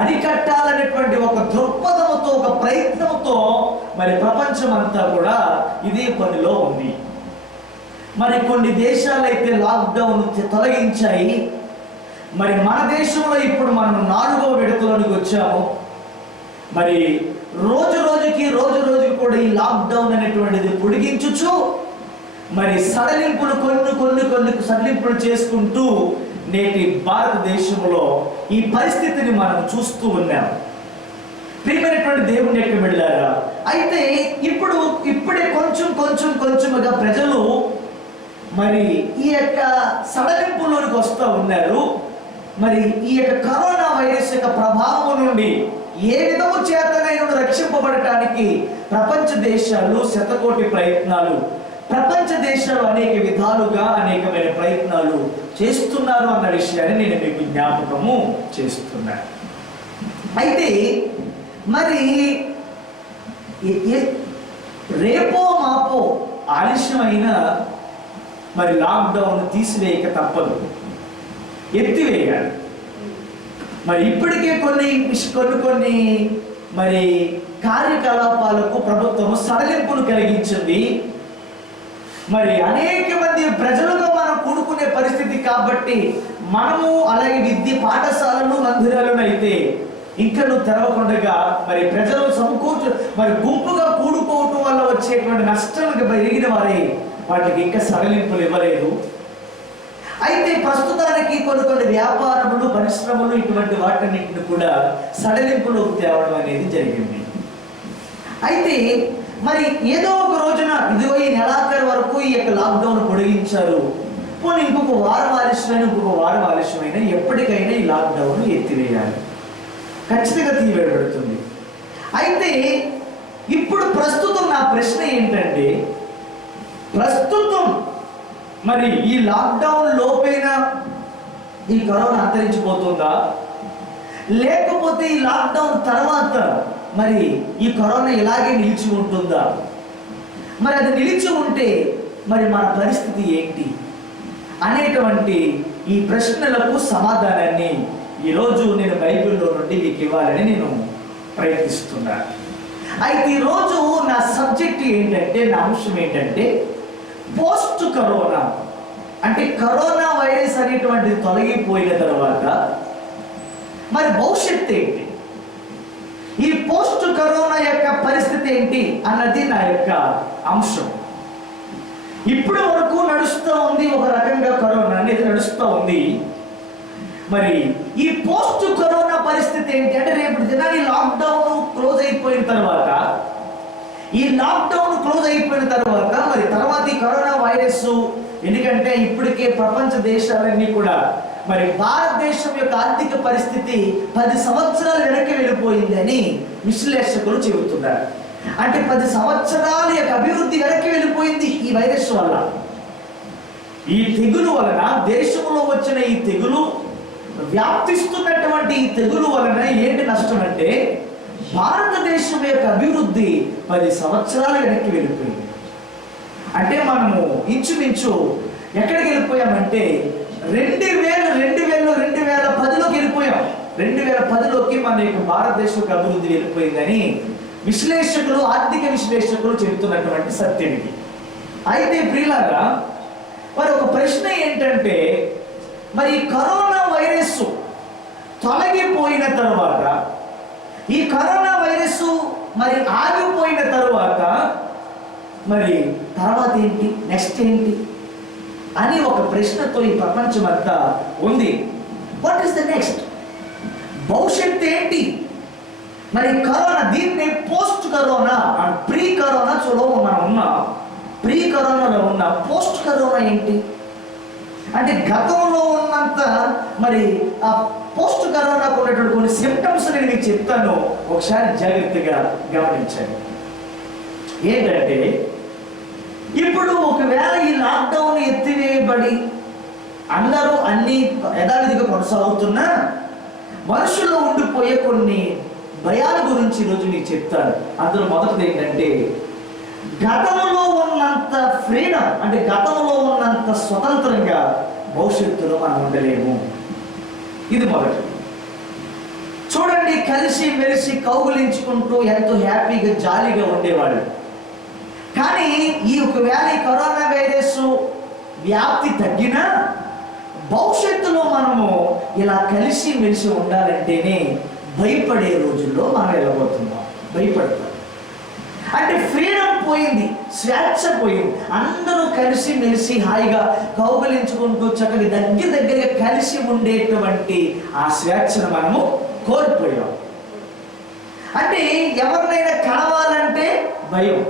అరికట్టాలనేటువంటి ఒక దృక్పథంతో, ఒక ప్రయత్నంతో మరి ప్రపంచమంతా కూడా ఇదే పనిలో ఉంది. మరి కొన్ని దేశాలు అయితే లాక్డౌన్ తొలగించాయి. మరి మన దేశంలో ఇప్పుడు మనం 4వ విడతలోనికి వచ్చాము. మరి రోజు రోజుకి కూడా ఈ లాక్డౌన్ అనేటువంటిది పొడిగించుచు మరి సడలింపులు కొన్ని సడలింపులు చేసుకుంటూ నేటి భారతదేశంలో ఈ పరిస్థితిని మనం చూస్తూ ఉన్నాం. ప్రియమైనటువంటి దేవుని యొక్క బిడ్డలారా, అయితే ఇప్పుడే కొంచెంగా ప్రజలు మరి ఈ యొక్క సడలింపులోనికి వస్తూ ఉన్నారు. మరి ఈ యొక్క కరోనా వైరస్ యొక్క ప్రభావం నుండి ఏ విధము చేతనైనా రక్షింపబడటానికి ప్రపంచ దేశాలు శతకోటి ప్రయత్నాలు, ప్రపంచ దేశాలు అనేక విధాలుగా అనేకమైన ప్రయత్నాలు చేస్తున్నారు అన్న విషయాన్ని నేను మీకు జ్ఞాపకము చేస్తున్నాను. అయితే మరి రేపో మాపో ఆలస్యమైన మరి లాక్డౌన్ తీసివేయక తప్పదు, ఎత్తివేయాలి. మరి ఇప్పటికే కొన్ని మరి కార్యకలాపాలకు ప్రభుత్వం సడలింపులు కలిగించింది. మరి అనేక మంది ప్రజలతో మనం కూడుకునే పరిస్థితి కాబట్టి మనము అలాగే విద్య పాఠశాలలు, మందిరాలను అయితే ఇంకను తెరవకుండా మరి ప్రజలు మరి గుంపుగా కూడుకోవటం వల్ల వచ్చేటువంటి నష్టాలకు ఎరిగిన వారే వాటికి ఇంకా సడలింపులు ఇవ్వలేదు. అయితే ప్రస్తుతానికి కొన్ని వ్యాపారములు, పరిశ్రమలు ఇటువంటి వాటన్నిటిని కూడా సడలింపులు తేవడం అనేది జరిగింది. అయితే మరి ఏదో ఒక రోజున ఇదిగో ఈ నెలాఖరు వరకు ఈ యొక్క లాక్డౌన్ పొడిగించారు, పోనీ ఇంకొక వారం ఆలస్యమైన ఎప్పటికైనా ఈ లాక్డౌన్ ఎత్తివేయాలి, ఖచ్చితంగా తీయబడుతుంది. అయితే ఇప్పుడు ప్రస్తుతం నా ప్రశ్న ఏంటంటే, ప్రస్తుతం మరి ఈ లాక్డౌన్ లోపైనా ఈ కరోనా అంతరించిపోతుందా, లేకపోతే ఈ లాక్డౌన్ తర్వాత మరి ఈ కరోనా ఇలాగే నిలిచి ఉంటుందా? మరి అది నిలిచి ఉంటే మరి మన పరిస్థితి ఏంటి అనేటువంటి ఈ ప్రశ్నలకు సమాధానాన్ని ఈరోజు నేను బైబిల్లో నుండి మీకు ఇవ్వాలని నేను ప్రయత్నిస్తున్నాను. అయితే ఈరోజు నా సబ్జెక్ట్ ఏంటంటే, నా అంశం ఏంటంటే పోస్ట్ కరోనా. అంటే కరోనా వైరస్ అనేటువంటిది తొలగిపోయిన తర్వాత మరి భవిష్యత్తు ఏంటి, ఈ పోస్ట్ కరోనా యొక్క పరిస్థితి ఏంటి అన్నది నా యొక్క అంశం. ఇప్పటి వరకు నడుస్తూ ఉంది, ఒక రకంగా కరోనా అనేది నడుస్తూ ఉంది. మరి ఈ పోస్ట్ కరోనా పరిస్థితి ఏంటి అంటే, రేపు దినాన్ని లాక్డౌన్ క్లోజ్ అయిపోయిన తర్వాత, ఈ లాక్డౌన్ క్లోజ్ అయిపోయిన తర్వాత మరి తర్వాత ఈ కరోనా వైరస్, ఎందుకంటే ఇప్పటికే ప్రపంచ దేశాలన్నీ కూడా మరి భారతదేశం యొక్క ఆర్థిక పరిస్థితి 10 సంవత్సరాలు వెనక్కి వెళ్ళిపోయిందని విశ్లేషకులు చెబుతున్నారు. అంటే 10 సంవత్సరాల యొక్క అభివృద్ధి వెనక్కి వెళ్ళిపోయింది ఈ వైరస్ వల్ల. ఈ తెగులు వలన, దేశంలో వచ్చిన ఈ తెగులు, వ్యాప్తిస్తున్నటువంటి ఈ తెగులు వలన ఏంటి నష్టం అంటే, భారతదేశం యొక్క అభివృద్ధి 10 సంవత్సరాలు వెనక్కి వెళ్ళిపోయింది. అంటే మనము ఇంచుమించు ఎక్కడికి వెళ్ళిపోయామంటే 2010లోకి వెళ్ళిపోయాం. 2010లోకి మన యొక్క భారతదేశం యొక్క అభివృద్ధి వెళ్ళిపోయిందని విశ్లేషకులు, ఆర్థిక విశ్లేషకులు చెబుతున్నటువంటి సత్యం ఇది. అయితే ప్రియులారా, మరి ఒక ప్రశ్న ఏంటంటే, మరి కరోనా వైరస్ తొలగిపోయిన తర్వాత, ఈ కరోనా వైరస్ మరి ఆగిపోయిన తర్వాత మరి తర్వాత ఏంటి, నెక్స్ట్ ఏంటి అని ఒక ప్రశ్నతో ఈ ప్రపంచం అంతా ఉంది. What is the next? భవిష్యత్తు ఏంటి? మరి కరోనా, దీన్ని post corona and pre corona చూడో మనం ఉన్నాం. ప్రీ కరోనాలో ఉన్న పోస్ట్ కరోనా ఏంటి అంటే, గతంలో ఉన్నంత మరి ఆ పోస్ట్ కరోనాకు ఉన్నటువంటి కొన్ని సిమ్టమ్స్ నేను మీకు చెప్తాను, ఒకసారి జాగ్రత్తగా గమనించండి. ఏంటంటే, ఇప్పుడు ఒకవేళ ఈ లాక్డౌన్ ఎత్తివేయబడి అందరూ అన్ని యథావిధిగా కొనసాగుతున్నా, మనుషుల్లో ఉండిపోయే కొన్ని భయాల గురించి ఈరోజు మీకు చెప్తాను. అందులో మొదటిది ఏంటంటే, గతంలో ఉన్నంత ఫ్రీడమ్, అంటే గతంలో ఉన్నంత స్వతంత్రంగా భవిష్యత్తులో మనం ఉండలేము. ఇది మొదటి. చూడండి, కలిసి మెలిసి కౌగులించుకుంటూ ఎంతో హ్యాపీగా జాలీగా ఉండేవాళ్ళు. కానీ ఈ ఒకవేళ ఈ కరోనా వైరస్ వ్యాప్తి తగ్గినా భవిష్యత్తులో మనము ఇలా కలిసి మెలిసి ఉండాలంటేనే భయపడే రోజుల్లో మనం వెళ్ళబోతున్నాం. భయపడతాం అంటే ఫ్రీడమ్ పోయింది, స్వేచ్ఛ పోయింది. అందరూ కలిసి మెలిసి హాయిగా కౌగలించుకుంటూ చక్కగా దగ్గరగా కలిసి ఉండేటువంటి ఆ స్వేచ్ఛను మనము కోల్పోయాం. అంటే ఎవరినైనా కలవాలంటే భయం.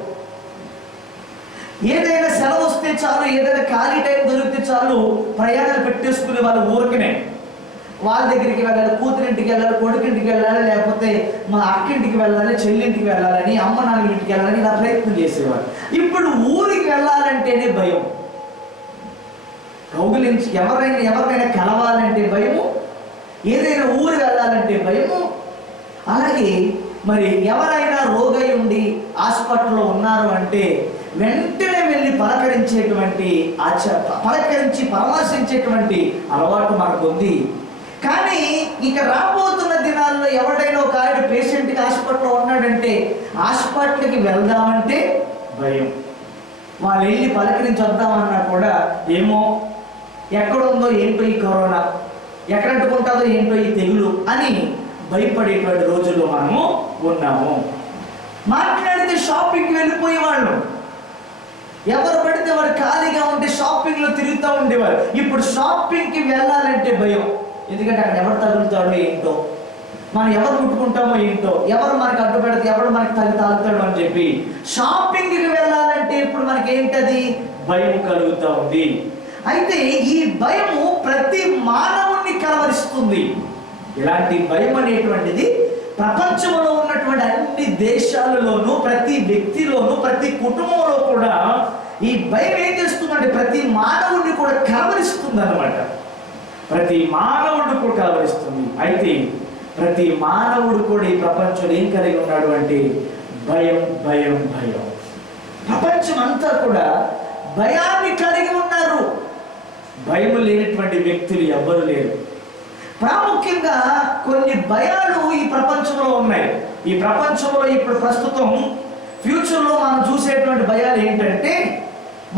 ఏదైనా సెలవు వస్తే చాలు, ఏదైనా ఖాళీ టైం దొరికితే చాలు ప్రయాణాలు పెట్టేసుకునే వాళ్ళు ఊరికనే వాళ్ళ దగ్గరికి వెళ్ళాలి, కూతురింటికి వెళ్ళాలి, కొడుకింటికి వెళ్ళాలి, లేకపోతే మా అక్కింటికి వెళ్ళాలి, చెల్లింటికి వెళ్ళాలని, అమ్మ నాన్న ఇంటికి వెళ్ళాలని ఇలా ప్రయత్నం చేసేవారు. ఇప్పుడు ఊరికి వెళ్ళాలంటేనే భయం. కౌగిలించి ఎవరినైనా కలవాలంటే భయము, ఏదైనా ఊరు వెళ్ళాలంటే భయము. అలాగే మరి ఎవరైనా రోగై ఉండి హాస్పిటల్లో ఉన్నారు అంటే వెంటనే వెళ్ళి పలకరించి పరామర్శించేటువంటి అలవాటు మనకు ఉంది. కానీ ఇక రాబోతున్న దినాల్లో ఎవరైనా ఒక ఆయన పేషెంట్కి హాస్పిటల్లో ఉన్నాడంటే హాస్పిటల్కి వెళ్దామంటే భయం. వాళ్ళు వెళ్ళి పలకరించి వద్దామన్నా కూడా ఏమో ఎక్కడుందో ఏంటో ఈ కరోనా, ఎక్కడ అంటుకుంటుందో ఏంటో ఈ తెగులు అని భయపడేటువంటి రోజుల్లో మనము ఉన్నాము. మాట్లాడితే షాపింగ్కి వెళ్ళిపోయేవాళ్ళు, ఎవరు పడితే వారు ఖాళీగా ఉంటే షాపింగ్లో తిరుగుతూ ఉండేవారు. ఇప్పుడు షాపింగ్కి వెళ్ళాలంటే భయం. ఎందుకంటే అక్కడ ఎవరు తగులుతాడో ఏంటో, మనం ఎవరు ముట్టుకుంటామో ఏంటో, ఎవరు మనకు అడ్డు పెడితే ఎవరు మనకి తాగుతాడో అని చెప్పి షాపింగ్కి వెళ్ళాలంటే ఇప్పుడు మనకి ఏంటది, భయం కలుగుతూ ఉంది. అయితే ఈ భయము ప్రతి మానవుణ్ణి కలవరిస్తుంది. ఇలాంటి భయం అనేటువంటిది ప్రపంచంలో ఉన్నటువంటి అన్ని దేశాలలోనూ, ప్రతి వ్యక్తిలోనూ, ప్రతి కుటుంబంలో కూడా ఈ భయం ఏం చేస్తుందంటే ప్రతి మానవుడిని కూడా కలవరిస్తుంది అన్నమాట. ప్రతి మానవుడిని కూడా కలవరిస్తుంది. అయితే ప్రతి మానవుడు కూడా ఈ ప్రపంచంలో ఏం కలిగి ఉన్నాడు అంటే భయం, భయం, భయం. ప్రపంచం అంతా కూడా భయాన్ని కలిగి ఉన్నారు. భయం లేనటువంటి వ్యక్తులు ఎవ్వరు లేరు. ప్రాముఖ్యంగా కొన్ని భయాలు ఈ ప్రపంచంలో ఉన్నాయి. ఈ ప్రపంచంలో ఇప్పుడు ప్రస్తుతం ఫ్యూచర్లో మనం చూసేటువంటి భయాలు ఏంటంటే,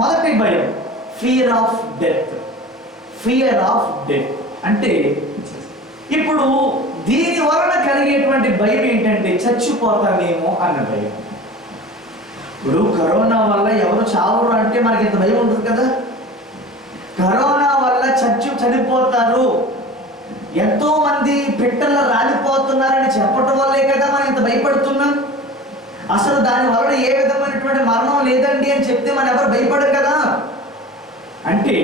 మొదటి భయం fear of death. Fear of death అంటే ఇప్పుడు దీని వలన కలిగేటువంటి భయం ఏంటంటే చచ్చిపోతామేమో అన్న భయం. ఇప్పుడు కరోనా వల్ల ఎవరు చావరు అంటే మనకి ఇంత భయం ఉంటుంది కదా. కరోనా వల్ల చనిపోతారు, ఎంతో మంది పిట్టల్లో రాలిపోతున్నారని చెప్పటం వల్లే కదా మనం ఇంత భయపడుతున్నాం. అసలు దాని వలన ఏ విధమైనటువంటి మరణం లేదండి అని చెప్తే మనం ఎవరు భయపడరు కదా. అంటే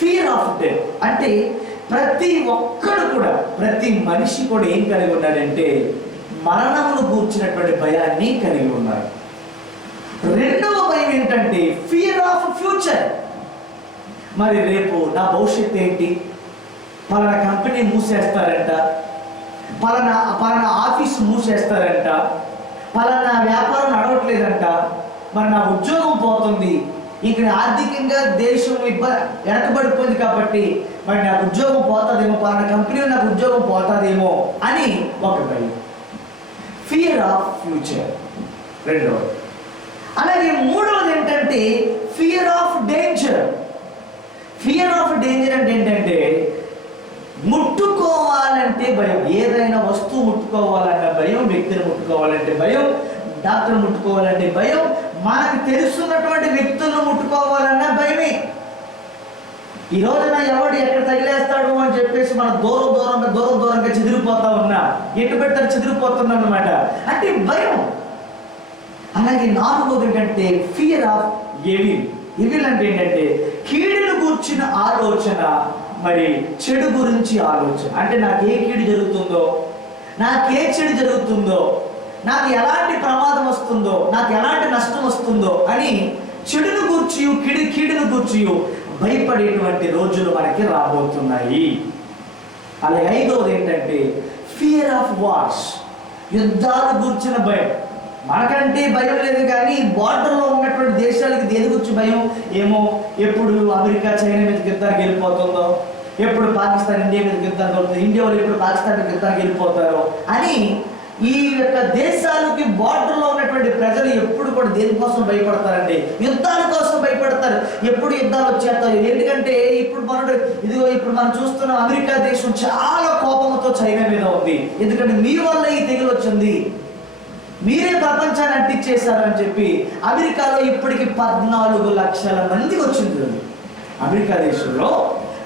ఫియర్ ఆఫ్ డెత్ అంటే ప్రతి ఒక్కడు కూడా, ప్రతి మనిషి కూడా ఏం కలిగి ఉన్నాడంటే మరణమును కూర్చున్నటువంటి భయాన్ని కలిగి ఉన్నారు. రెండవ భయం ఏంటంటే ఫియర్ ఆఫ్ ఫ్యూచర్. మరి రేపు నా భవిష్యత్తు ఏంటి, పలానా కంపెనీ మూసేస్తారంట, పలానా ఆఫీస్ మూసేస్తారంట, పలానా వ్యాపారం నడవట్లేదంట, మరి నా ఉద్యోగం పోతుంది, ఇక్కడ ఆర్థికంగా దేశం వెనకబడిపోయింది కాబట్టి మరి నాకు ఉద్యోగం పోతుందేమో, పలానా కంపెనీలో నాకు ఉద్యోగం పోతుందేమో అని ఒక భయం, ఫియర్ ఆఫ్ ఫ్యూచర్ రెండవది. అలాగే మూడవది ఏంటంటే fear of danger. Fear of danger అంటే ఏంటంటే ముట్టుకోవాలంటే భయం. ఏదైనా వస్తువు ముట్టుకోవాలన్న భయం, వ్యక్తిని ముట్టుకోవాలంటే భయం, డాక్టర్ ముట్టుకోవాలంటే భయం, మనకు తెలుసున్నటువంటి వ్యక్తులను ముట్టుకోవాలన్న భయమే. ఈ రోజున ఎవడు ఎక్కడ తగిలేస్తాడు అని చెప్పేసి మనం దూరంగా చెదిరిపోతా ఉన్నా, ఎటు పెట్టారు చెదిరిపోతున్నా అన్నమాట, అంటే భయం. అలాగే నాలుగోది ఏంటంటే ఫియర్ ఆఫ్ ఎవిల్. ఎవిల్ అంటే ఏంటంటే కీడును కూర్చిన ఆలోచన, మరి చెడు గురించి ఆలోచన. అంటే నాకు ఏ కీడు జరుగుతుందో, నాకే చెడు జరుగుతుందో, నాకు ఎలాంటి ప్రమాదం వస్తుందో, నాకు ఎలాంటి నష్టం వస్తుందో అని చెడును గూర్చి కీడును గూర్చి భయపడేటువంటి రోజులు మనకి రాబోతున్నాయి. అలాగే ఐదవది ఏంటంటే ఫియర్ ఆఫ్ వార్స్. యుద్ధాలు గూర్చిన భయం. మనకంటే భయం లేదు కానీ బార్డర్లో ఉన్నటువంటి దేశాలకి దేని గురించి భయం ఏమో, ఎప్పుడు అమెరికా చైనా మీదకి యుద్ధానికి వెళ్ళిపోతుందో, ఎప్పుడు పాకిస్తాన్ ఇండియా మీదకి యుద్ధానికి వెళ్తుంది, ఇండియా వాళ్ళు ఎప్పుడు పాకిస్తాన్ మీద యుద్ధానికి వెళ్ళిపోతారో అని ఈ యొక్క దేశాలకి బార్డర్లో ఉన్నటువంటి ప్రజలు ఎప్పుడు కూడా దేనికోసం భయపడతారండి, యుద్ధాల కోసం భయపడతారు. ఎప్పుడు యుద్ధాలు వచ్చేస్తారు, ఎందుకంటే ఇప్పుడు మనం చూస్తున్న అమెరికా దేశం చాలా కోపంతో చైనా మీద ఉంది. ఎందుకంటే మీ వల్ల ఈ తెగులు వచ్చింది, మీరే ప్రపంచాన్ని అంటించేశారు అని చెప్పి అమెరికాలో ఇప్పటికి 14 లక్షల మందికి వచ్చింది. అమెరికా దేశంలో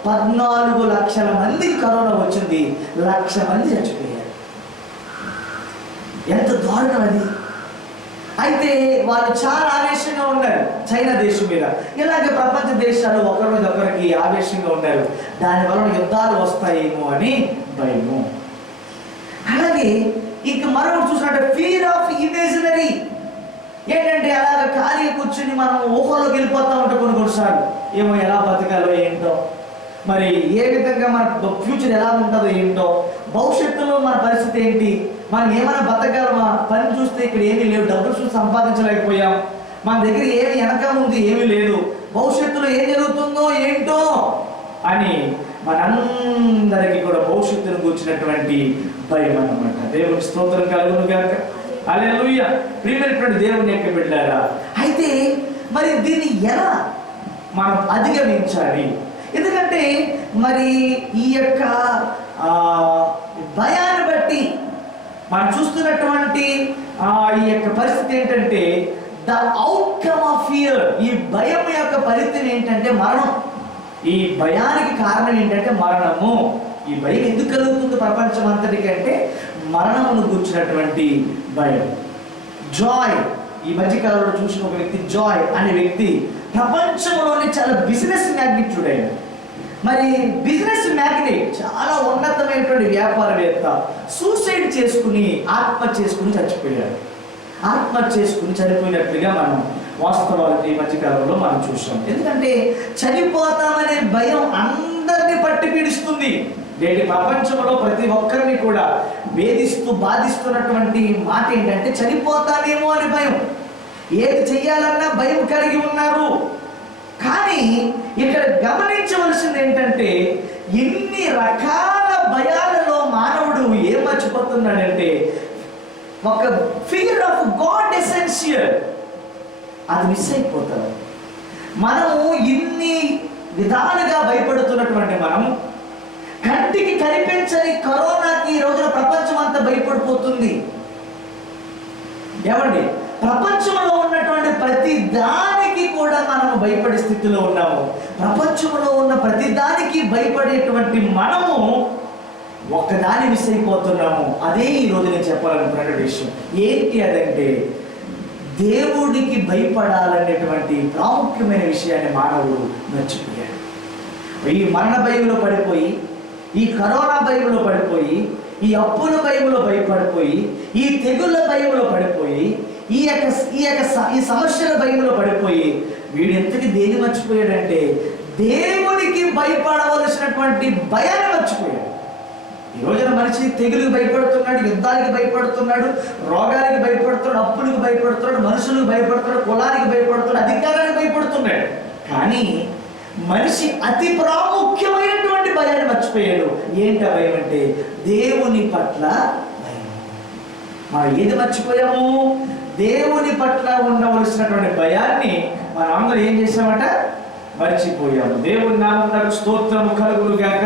14 లక్షల మందికి కరోనా వచ్చింది, 1,00,000 మంది చచ్చిపోయారు. ఎంత దారుణం అది. అయితే వాళ్ళు చాలా ఆవేశంగా ఉన్నారు చైనా దేశం మీద. ఇలాగే ప్రపంచ దేశాలు ఒకరి మీద ఒకరికి ఆవేశంగా ఉన్నారు. దానివల్ల యుద్ధాలు వస్తాయేమో అని భయము. అలాగే ఇంక మరొకటి చూసినట్టు ఫియర్ ఆఫ్ ఇమేజినరీ. ఏంటంటే అలాగ ఖాళీ కూర్చుని మనం ఊహలోకి వెళ్ళిపోతా ఉంటాం కొన్నిసార్లు. ఏమో ఎలా బతకాలో ఏంటో, మరి ఏ విధంగా మన ఫ్యూచర్ ఎలా ఉంటుందో ఏంటో, భవిష్యత్తులో మన పరిస్థితి ఏంటి, మనం ఏమైనా బతకాలమా, పని చూస్తే ఇక్కడ ఏమీ లేవు, డబ్బులు చూసి సంపాదించలేకపోయాం, మన దగ్గర ఏమి వెనక ఉంది ఏమీ లేదు, భవిష్యత్తులో ఏం జరుగుతుందో ఏంటో అని మనందరికీ కూడా భవిష్యత్తును కూర్చున్నటువంటి భయం అన్నమాట. దేవునికి స్తోత్రం కలుగును గాక. హల్లెలూయా. ప్రియమైనటువంటి దేవుని యొక్క బిడ్డలారా, అయితే మరి దీన్ని ఎలా మనం అధిగమించాలి? ఎందుకంటే మరి ఈ యొక్క భయాన్ని బట్టి మనం చూస్తున్నటువంటి ఈ యొక్క పరిస్థితి ఏంటంటే ద అవుట్కమ్ ఆఫ్ ఫియర్. ఈ భయం యొక్క ఫలితం ఏంటంటే మరణం. ఈ భయానికి కారణం ఏంటంటే మరణము. ఈ భయం ఎందుకు కలుగుతుంది ప్రపంచం అంతటికి అంటే మరణమును కూర్చున్నటువంటి భయం. జాయ్. ఈ మధ్యకాలంలో చూసిన ఒక వ్యక్తి, జాయ్ అనే వ్యక్తి ప్రపంచంలోనే చాలా బిజినెస్ మ్యాగ్నెట్యూడ్ అయిన, మరి బిజినెస్ మ్యాగ్నెట్, చాలా ఉన్నతమైనటువంటి వ్యాపారవేత్త, సూసైడ్ చేసుకుని ఆత్మహత్య చేసుకుని చచ్చిపోయాడు. ఆత్మహత్య చేసుకుని చనిపోయినట్లుగా మనం వాస్తవాలు ఈ మధ్యకాలంలో మనం చూసాం. ఎందుకంటే చనిపోతామనే భయం అందరినీ పట్టి పీడిస్తుంది. నేటి ప్రపంచంలో ప్రతి ఒక్కరిని కూడా వేధిస్తూ బాధిస్తున్నటువంటి మాట ఏంటంటే చనిపోతానేమో అని భయం. ఏది చెయ్యాలన్నా భయం కలిగి ఉన్నారు. కానీ ఇక్కడ గమనించవలసింది ఏంటంటే ఇన్ని రకాల భయాలలో మానవుడు ఏం మర్చిపోతున్నాడంటే ఒక ఫియర్ ఆఫ్ గాడ్ ఎసెన్షియల్, అది మిస్ అయిపోతారు. మనము ఇన్ని విధాలుగా భయపడుతున్నటువంటి మనం కంటికి కనిపించని కరోనాకి ఈ రోజున ప్రపంచం అంతా భయపడిపోతుంది. ఏమండి, ప్రపంచంలో ఉన్నటువంటి ప్రతి దానికి కూడా మనము భయపడే స్థితిలో ఉన్నాము. ప్రపంచంలో ఉన్న ప్రతి దానికి భయపడేటువంటి మనము ఒక్కదాని మిస్ అయిపోతున్నాము. అదే ఈరోజు నేను చెప్పాలనుకున్న విషయం. ఏంటి అదంటే, దేవుడికి భయపడాలనేటువంటి ప్రాముఖ్యమైన విషయాన్ని మానవుడు మర్చిపోయాడు. ఈ మరణ భయంలో పడిపోయి, ఈ కరోనా భయంలో పడిపోయి, ఈ అప్పుల భయంలో భయపడిపోయి, ఈ తెగుళ్ళ భయంలో పడిపోయి, ఈ సమస్యల భయంలో పడిపోయి వీడు ఎంతకి దేని మర్చిపోయాడంటే దేవుడికి భయపడవలసినటువంటి భయాన్ని మర్చిపోయాడు. ఈ రోజున మనిషి తెగులుకి భయపడుతున్నాడు, యుద్ధానికి భయపడుతున్నాడు, రోగానికి భయపడుతున్నాడు, అప్పులకు భయపడుతున్నాడు, మనుషులకు భయపడుతున్నాడు, కులానికి భయపడుతున్నాడు, అధికారానికి భయపడుతున్నాడు. కానీ మనిషి అతి ప్రాముఖ్యమైనటువంటి భయాన్ని మర్చిపోయాడు. ఏంటి భయం అంటే దేవుని పట్ల భయం. మనం ఏది మర్చిపోయాము? దేవుని పట్ల ఉండవలసినటువంటి భయాన్ని మనం అందరూ ఏం చేసామట? మర్చిపోయాము. దేవుని నామమునకు స్తోత్రము కలుగును గాక.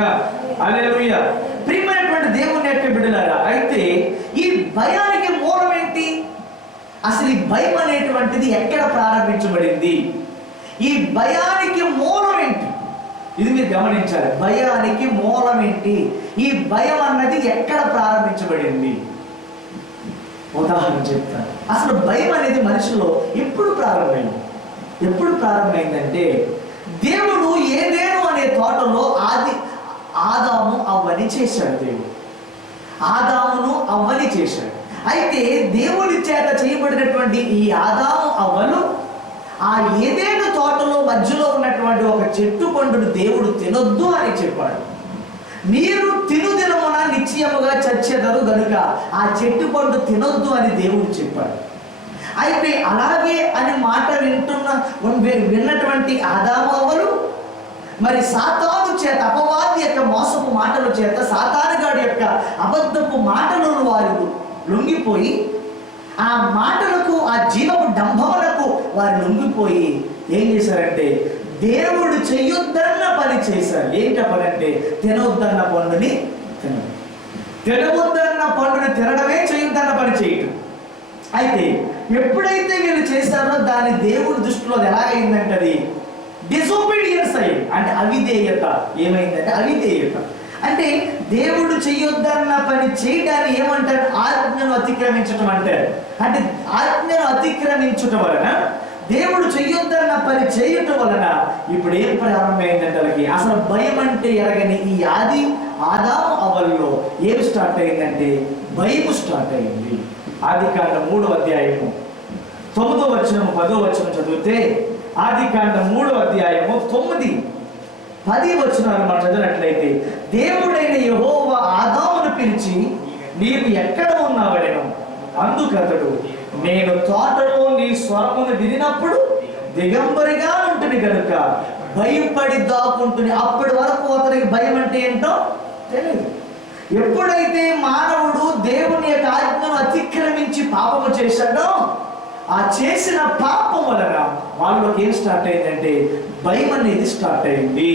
హల్లెలూయా. ప్రియమైనటువంటి దేవుని యొక్క బిడ్డలారా, అయితే ఈ భయానికి మూలం ఏంటి? అసలు ఈ భయం అనేటువంటిది ఎక్కడ ప్రారంభించబడింది? ఈ భయానికి మూలం ఏంటి? ఇది మీరు గమనించాలి. భయానికి మూలం ఏంటి? ఈ భయం అన్నది ఎక్కడ ప్రారంభించబడింది? ఉదాహరణ చెప్తాను. అసలు భయం అనేది మనిషిలో ఎప్పుడు ప్రారంభమైందంటే, దేవుడు ఏదేను అనే తోటలో ఆదాము అవ్వని చేశాడు. దేవుడు ఆదామును అవ్వని చేశాడు. అయితే దేవుడి చేత చేయబడినటువంటి ఈ ఆదాము అవ్వలు ఆ ఏదేను తోటలో మధ్యలో ఉన్నటువంటి ఒక చెట్టు పండును దేవుడు తినొద్దు అని చెప్పాడు. మీరు తినుదినమున నిశ్చయముగా చచ్చెదరు గనుక ఆ చెట్టు పండు తినొద్దు అని దేవుడు చెప్పాడు. అయితే అలాగే అని మాట విన్నటువంటి ఆదాము అవ్వలు మరి సాతాను చేత, అపవాది యొక్క మోసపు మాటల చేత, సాతానుగాడి యొక్క అబద్ధపు మాటలను వారు లొంగిపోయి, ఆ మాటలకు, ఆ జీవపు డంభములకు వారు లొంగిపోయి ఏం చేశారంటే దేవుడు చెయ్యొద్దన్న పని చేశారు. ఏంటి పని అంటే తినొద్దన్న పండుని తినడం, తినవద్దన్న పండుని తినడమే, చేయొద్దన్న పని చేయటం. అయితే ఎప్పుడైతే వీళ్ళు చేశారో దాని దేవుడి దృష్టిలో అది ఎలాగైందంటే అది డిసోబీడియన్స్ అయ్యింది. అంటే అవిధేయత. ఏమైందంటే అవిధేయత. అంటే దేవుడు చెయ్యొద్దన్న పని చేయడాన్ని ఏమంటారు? ఆజ్ఞను అతిక్రమించటం అంటారు. అంటే ఆజ్ఞను అతిక్రమించటం వలన, దేవుడు చెయ్యొద్దన్న పని చేయటం వలన ఇప్పుడు ఏం ప్రారంభమైందంటే వాళ్ళకి అసలు భయం అంటే ఎరగని ఈ ఆదాము అవ్వల్లో ఏం స్టార్ట్ అయిందంటే భయం స్టార్ట్ అయింది. ఆదికాండం 3వ అధ్యాయము 9వ వచనం 10వ వచనం చదివితే, ఆదికాండం 3వ అధ్యాయము 9, 10 వచనాలు మనం చదివినట్లయితే, దేవుడైన యెహోవా ఆదామును పిలిచి నీవు ఎక్కడ ఉన్నావనెను. అందుకతడు, నేను తోటలో నీ స్వరమును వినినప్పుడు దిగంబరిగా ఉంటుంది కనుక భయపడి దాక్కుంటుంది. అప్పటి వరకు అతనికి భయం అంటే ఏంటో తెలియదు. ఎప్పుడైతే మానవుడు దేవుని యొక్క ఆజ్ఞను అతిక్రమించి పాపము చేశాడో, ఆ చేసిన పాపం వలన వాళ్ళకి ఏం స్టార్ట్ అయిందంటే భయం అనేది స్టార్ట్ అయింది.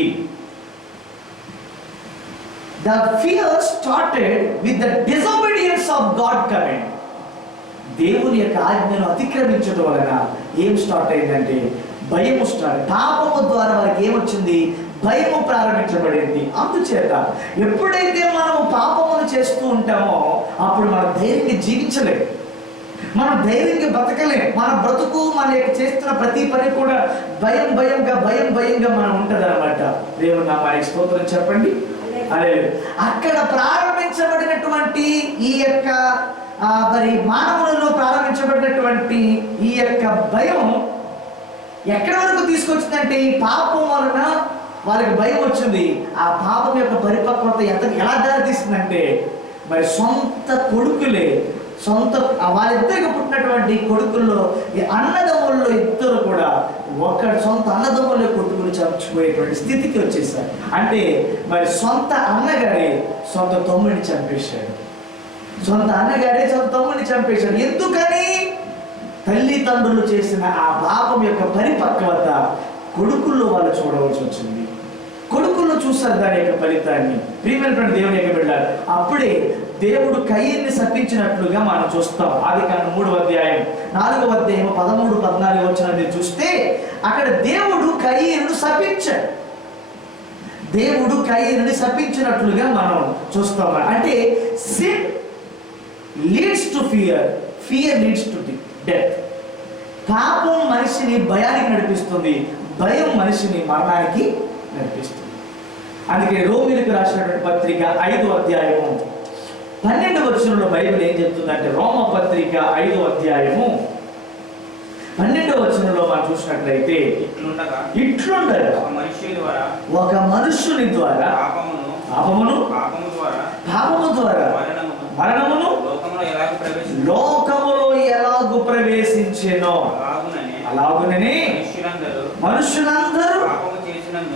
The fear started with the disobedience of God command. దేవుని యొక్క ఆజ్ఞను అతిక్రమించడం వలన ఏం స్టార్ట్ అయిందంటే భయము స్టార్ట్. పాపము ద్వారా వారికి ఏమొచ్చింది? భయము ప్రారంభించబడింది. అందుచేత ఎప్పుడైతే మనము పాపమును చేస్తూ ఉంటామో అప్పుడు మనం ధైర్యంగా జీవించలేము, మనం ధైర్యంగా బతకలేము. మన బ్రతుకు, మన చేస్తున్న ప్రతి పని కూడా భయంగా మనం ఉంటుంది అనమాట. దేవుని నామానికి స్తోత్రం చెప్పండి. అదే అక్కడ ప్రారంభించబడినటువంటి ఈ యొక్క మరి మానవులలో ప్రారంభించబడినటువంటి ఈ యొక్క భయం ఎక్కడి వరకు తీసుకొచ్చిందంటే ఈ పాపం వలన వాళ్ళకి భయం వచ్చింది. ఆ పాపం యొక్క పరిపక్వత ఎలా దారితీస్తుందంటే మరి సొంత కొడుకులే, వాళ్ళిద్దరికి పుట్టినటువంటి కొడుకుల్లో అన్నదమ్ముల్లో ఇద్దరు కూడా సొంత అన్నదమ్ముల కొడుకులు చంపిపోయేటువంటి స్థితికి వచ్చేసారు. అంటే మరి సొంత అన్నగారే సొంత తమ్ముడిని చంపేశాడు. ఎందుకని? తల్లిదండ్రులు చేసిన ఆ పాపం యొక్క పరిపక్వత కొడుకుల్లో వాళ్ళు చూడవలసి వచ్చింది. కొడుకుల్లో చూస్తారు దాని యొక్క ఫలితాన్ని. ప్రియమైనటువంటి దేవుని యొక్క బిడ్డలారా, అప్పుడే దేవుడు కయీనుని శపించినట్లుగా మనం చూస్తాం. ఆదికాండం 3వ అధ్యాయం 4వ అధ్యాయం 13, 14 వచనాన్ని చూస్తే అక్కడ దేవుడు కయీనును శపించాడు. దేవుడు కయీనుని శపించినట్లుగా మనం చూస్తాం. అంటే sin leads to fear, fear leads to death. పాపం మనిషిని భయానికి నడిపిస్తుంది, భయం మనిషిని మరణానికి నడిపిస్తుంది. అందుకే రోమీయులకు రాసినటువంటి పత్రిక 5వ అధ్యాయము 12వ వచనంలో బైబిల్ ఏం చెప్తుందంటే, రోమ పత్రిక 5వ అధ్యాయము 12వ వచనంలో మనం చూసినట్లయితే, ఇట్లుండగా ఒక మనుష్యుని ద్వారా పాపమును ద్వారా మరణమును లోకములో ఎలాగు ప్రవేశించెనో అలాగుననే మనుషులందరూ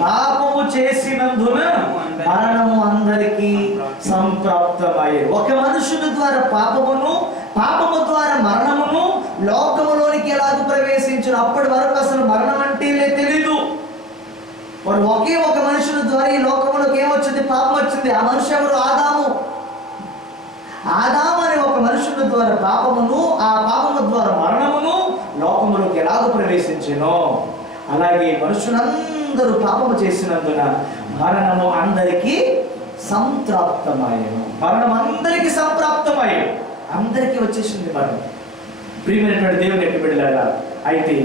పాపము చేసినందున మరణము అందరికీ సంప్రాప్తమయ్యేది. ఒక మనుషుని ద్వారా పాపము ద్వారా మరణమును లోకములోనికి ఎలాగ ప్రవేశించును. అప్పటి వరకు అసలు మరణం అంటే తెలీదు. వారు ఒకే ఒక మనుషుని ద్వారా ఈ లోకములోకి ఏమొచ్చింది? పాపం వచ్చింది. ఆ మనిషి ఎవరు? ఆదాము అనే ఒక మనుషుని ద్వారా పాపమును, ఆ పాపము ద్వారా మరణమును లోకములోకి ఎలాగ ప్రవేశించెనో అలాగే మనుషులందరూ పాపము చేసినందున మరణము అందరికీ సంప్రాప్తమయ్యను. మరణం అందరికీ సంప్రాప్తమయ్యను, అందరికీ వచ్చేసింది మరణం. ప్రియమైనటువంటి దేవుని యొక్క బిడ్డలారా, అయితే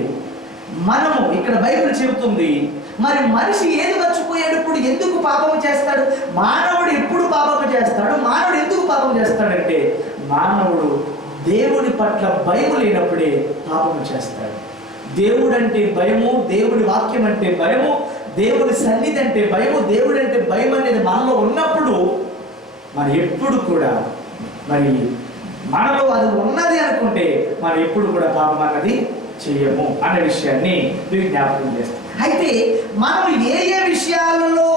మనము ఇక్కడ బైబిల్ చెబుతుంది, మరి మనిషి ఏది మర్చిపోయేటప్పుడు ఎందుకు పాపము చేస్తాడు? మానవుడు ఎప్పుడు పాపము చేస్తాడు? మానవుడు ఎందుకు పాపం చేస్తాడంటే, మానవుడు దేవుని పట్ల భయం లేనప్పుడే పాపము చేస్తాడు. దేవుడు అంటే భయము, దేవుడి వాక్యం అంటే భయము, దేవుడి సన్నిధి అంటే భయము, దేవుడు అంటే భయం అనేది మనలో ఉన్నప్పుడు మనం ఎప్పుడు కూడా మరి మనలో అది ఉన్నది అనుకుంటే మనం ఎప్పుడు కూడా పాపం అన్నది చెయ్యము అనే విషయాన్ని జ్ఞాపకం చేస్తాం. అయితే మనం ఏ విషయాలలో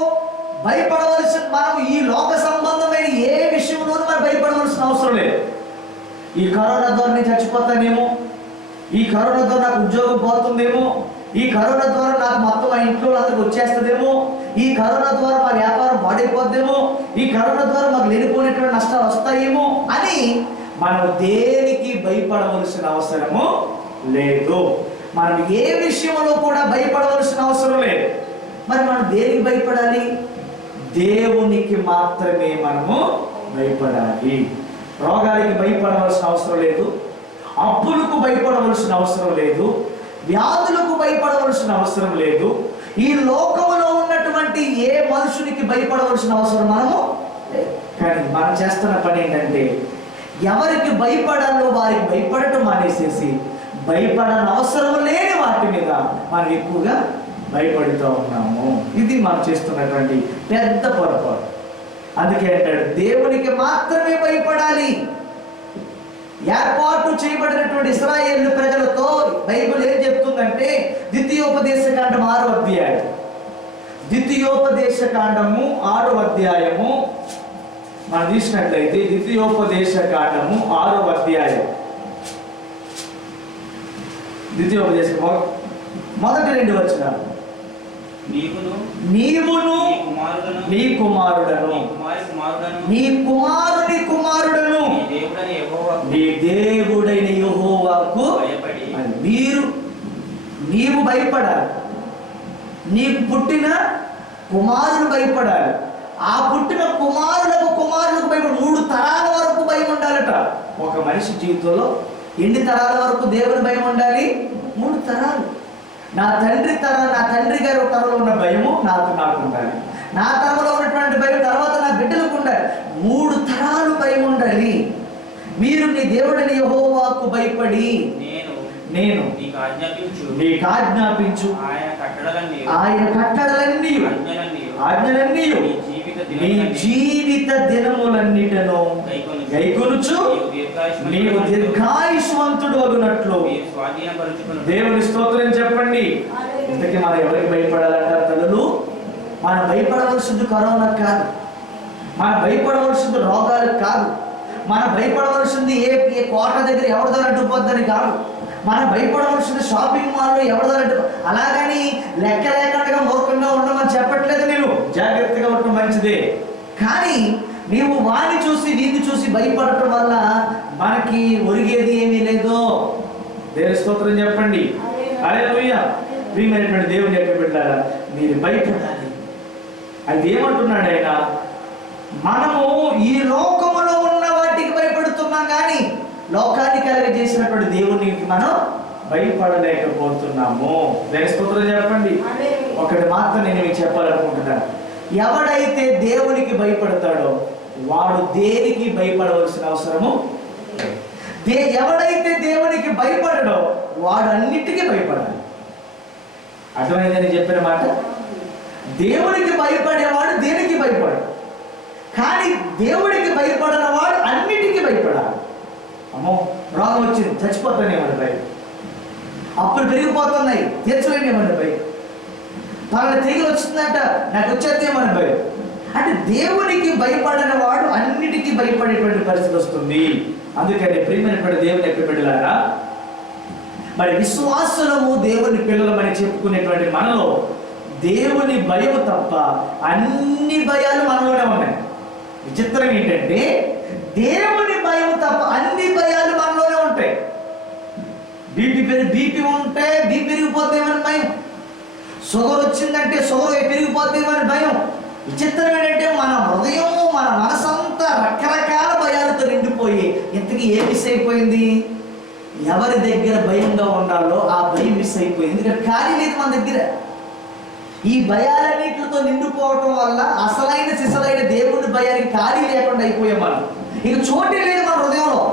భయపడవలసిన, మనం ఈ లోక సంబంధమైన ఏ విషయంలోనూ మనం భయపడవలసిన అవసరం లేదు. ఈ కరోనా ద్వారా నేను చచ్చిపోతానేమో, ఈ కరోనా ద్వారా నాకు ఉద్యోగం పోతుందేమో, ఈ కరోనా ద్వారా నాకు మొత్తం మా ఇంట్లో అందరికి వచ్చేస్తుందేమో, ఈ కరోనా ద్వారా మా వ్యాపారం పాడైపోద్దేమో, ఈ కరోనా ద్వారా మాకు లేనిపోయినటువంటి నష్టాలు వస్తాయేమో అని మనం దేనికి భయపడవలసిన అవసరము లేదు. మనం ఏ విషయంలో కూడా భయపడవలసిన అవసరం లేదు. మరి మనం దేనికి భయపడాలి? దేవునికి మాత్రమే మనము భయపడాలి. రోగానికి భయపడవలసిన అవసరం లేదు, అప్పులకు భయపడవలసిన అవసరం లేదు, వ్యాధులకు భయపడవలసిన అవసరం లేదు. ఈ లోకంలో ఉన్నటువంటి ఏ మనుషునికి భయపడవలసిన అవసరం మనము లేదు. కానీ మనం చేస్తున్న పని ఏంటంటే, ఎవరికి భయపడాలో వారికి భయపడటం మానేసేసి భయపడని అవసరం లేని వాటి మీద మనం ఎక్కువగా భయపడుతూ ఉన్నాము. ఇది మనం చేస్తున్నటువంటి పెద్ద పొరపాటు. అందుకే అంటాడు, దేవునికి మాత్రమే భయపడాలి. ఏర్పాటు చేయబడినటువంటి ఇశ్రాయేలు ప్రజలతో బైబిల్ ఏం చెప్తుందంటే, ద్వితీయోపదేశకాండం 6వ అధ్యాయం, ద్వితీయోపదేశకాండము 6వ అధ్యాయము మనం తీసినట్లయితే, ద్వితీయోపదేశకాండము 6వ అధ్యాయం, మొదటి 2 వచనాలు. నీవును నీ కుమారుడను నీ కుమారుని కుమారుడను నీ దేవుడైన యెహోవాకు నీవు భయపడాలి. నీకు పుట్టిన కుమారుడు భయపడాలి. ఆ పుట్టిన కుమారులకు భయపడి 3 తరాల వరకు భయం ఉండాలట. ఒక మనిషి జీవితంలో ఎన్ని తరాల వరకు దేవుని భయం ఉండాలి? 3 తరాలు. నా తండ్రి గారి తరంలో ఉన్న భయము నాకు ఉండాలి. నా తరంలో ఉన్నటువంటి భయం తర్వాత నా బిడ్డలకు ఉండాలి. 3 తరాలు భయం ఉండాలి. మీరు నీ దేవుడిని యెహోవాకు భయపడి నేను నీకు ఆజ్ఞాపించు ఆయన కట్టడలన్నీ ఆజ్ఞలన్నీ నీ జీవిత దినములన్నిటను గైకొనుచు నీవు దీర్ఘాయుష్మంతుడు అగునట్లు. దేవుని స్తోత్రం చెప్పండి. ఇంతకీ మనం ఎవరికి భయపడాలంటారు తల్లులు? మనం భయపడవలసింది కరోనా కాదు, మనం భయపడవలసింది రోగాలకు కాదు, మనం భయపడవలసింది ఏ కోట దగ్గర ఎవరి ద్వారా అడ్డుపోద్దని కాదు, మనం భయపడవలసింది షాపింగ్ మాల్లో ఎవరి ద్వారా అలాగని లెక్క లేకుండా మూర్ఖంగా ఉండమని చెప్పట్లేదు. నేను జాగ్రత్తగా ఉండడం మంచిదే. కానీ నీవు వాడిని చూసి వీడిని చూసి భయపడటం వల్ల మనకి ఒరిగేది ఏమీ లేదు. దేవుని స్తోత్రం చెప్పండి. హల్లెలూయా. ప్రియమైనటువంటి దేవుని యొక్క బిడ్డలారా, మీరు భయపడాలి. అయితే ఏమంటున్నాడు ఆయన, మనము ఈ లోకములో ఉన్న వాటికి భయపడుతున్నాం కానీ లోకాన్ని కలగజేసినటువంటి దేవునికి మనం భయపడలేకపోతున్నాము. స్తోత్రం చెప్పండి. ఒకటి మాత్రం నేను మీకు చెప్పాలనుకుంటున్నాను, ఎవడైతే దేవునికి భయపడతాడో వాడు దేనికి భయపడవలసిన అవసరము, ఎవడైతే దేవునికి భయపడడో వాడు అన్నిటికీ భయపడాలి. అర్థమైందని చెప్పిన మాట. దేవునికి భయపడేవాడు దేనికి భయపడడు, కానీ దేవుడికి భయపడిన వాడు అన్నిటికీ భయపడాలి. అమ్మో రోగం వచ్చింది చచ్చిపోతానేమని భయం, అప్పుడు పెరిగిపోతున్నాయి తీర్చలేనేమని భయం, తన తెగులు వచ్చిందంట నాకు వచ్చేదేమని భయం. అంటే దేవునికి భయపడిన వాడు అన్నిటికీ భయపడేటువంటి పరిస్థితి వస్తుంది. అందుకని ప్రియమైనటువంటి దేవుని యొక్క బిడ్డలారా, మరి విశ్వాసులము దేవుని పిల్లలమని చెప్పుకునేటువంటి మనలో దేవుని భయం తప్ప అన్ని భయాలు మనలోనే ఉన్నాయి. విచిత్రం ఏంటంటే దేవుని భయం తప్ప అన్ని భయాలు మనలోనే ఉంటాయి. బీపీ ఉంటే బీపీ పెరిగిపోతేమని భయం, షుగర్ వచ్చిందంటే షుగర్ పెరిగిపోతేమని భయం. విచిత్రం ఏంటంటే మన హృదయం మన మనసంతా రకరకాల భయాలతో నిండిపోయి ఇంతకీ ఏం మిస్ అయిపోయింది, ఎవరి దగ్గర భయంగా ఉండాలో ఆ భయం మిస్ అయిపోయింది. ఎందుకంటే ఖాళీ లేదు మన దగ్గర. ఈ భయాలన్నిటితో నిండిపోవటం వల్ల అసలైన సిసలైన దేవుని భయానికి ఖాళీ లేకుండా అయిపోయాం మనం. ఇక చోటే లేదు మన హృదయంలో.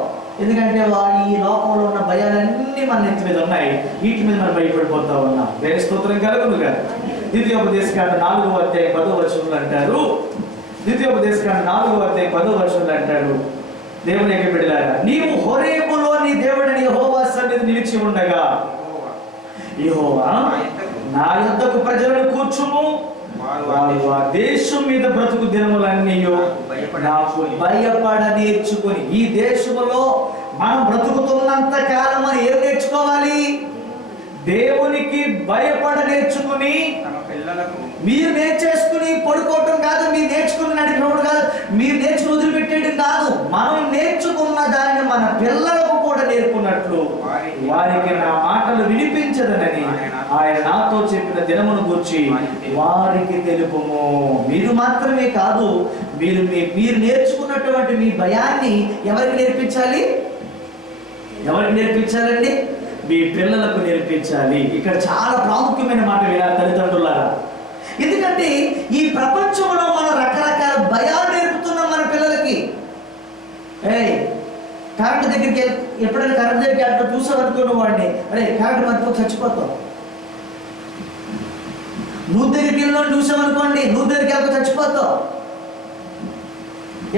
ఎందుకంటే ఈ లోకంలో ఉన్న భయాలన్నీ మన నెత్తి మీద ఉన్నాయి, వీటి మీద మనం భయపడిపోతా ఉన్నాం. వేరే స్తోత్రం కలుగును కదా. ద్వితీయోపదేశకాండ 4వ అధ్యాయం 10వ వచనంలో అంటారు, ద్వితీయోపదేశకాండ 4వ అధ్యాయం 10వ వచనంలో అంటారు, దేవుని యొక్క బిడ్డలారా, నీవు హోరేబులో నీ దేవుడని యెహోవా సన్నిధి నిలిచి ఉండగా యెహోవా నా యొద్దకు ప్రజలను కూర్చుము, వారు ఆ దేశం మీద బ్రతుకు దినములన్నీ నాకు భయపడ నేర్చుకొని. ఈ దేశములో మనం బ్రతుకుతున్నంత కాలం మనం ఏం నేర్చుకోవాలి, దేవునికి భయపడ నేర్చుకుని. మీరు నేర్చేసుకుని పడుకోవటం కాదు, మీరు నేర్చుకుని నడిపినప్పుడు కాదు, మీరు నేర్చుకుని వదిలిపెట్టేయడం కాదు. మనం నేర్చుకున్న దానిని మన పిల్లలకు కూడా నేర్పున్నట్లు వారికి నా మాటలు వినిపించదనని ఆయన నాతో చెప్పిన దినమును గురించి వారికి తెలుపుము. మీరు మాత్రమే కాదు, మీరు నేర్చుకున్నటువంటి మీ భయాన్ని ఎవరికి నేర్పించాలి, ఎవరికి నేర్పించాలండి, మీ పిల్లలకు నేర్పించాలి. ఇక్కడ చాలా ప్రాముఖ్యమైన మాట వినాలి తల్లిదండ్రులారా. ఎందుకంటే ఈ ప్రపంచంలో మనం రకరకాల భయాలు నేర్పుతున్నాం మన పిల్లలకి. కరెంట్ దగ్గరికి ఎప్పుడైనా కరెంట్ దగ్గరికి అట్లా చూసామనుకున్న వాడిని, అరే కరెంట్ మధ్య చచ్చిపోతాం. నువ్వు దగ్గరికి వెళ్ళి చూసామనుకోండి, నువ్వు దగ్గరికి వెళ్ళక చచ్చిపోతావు.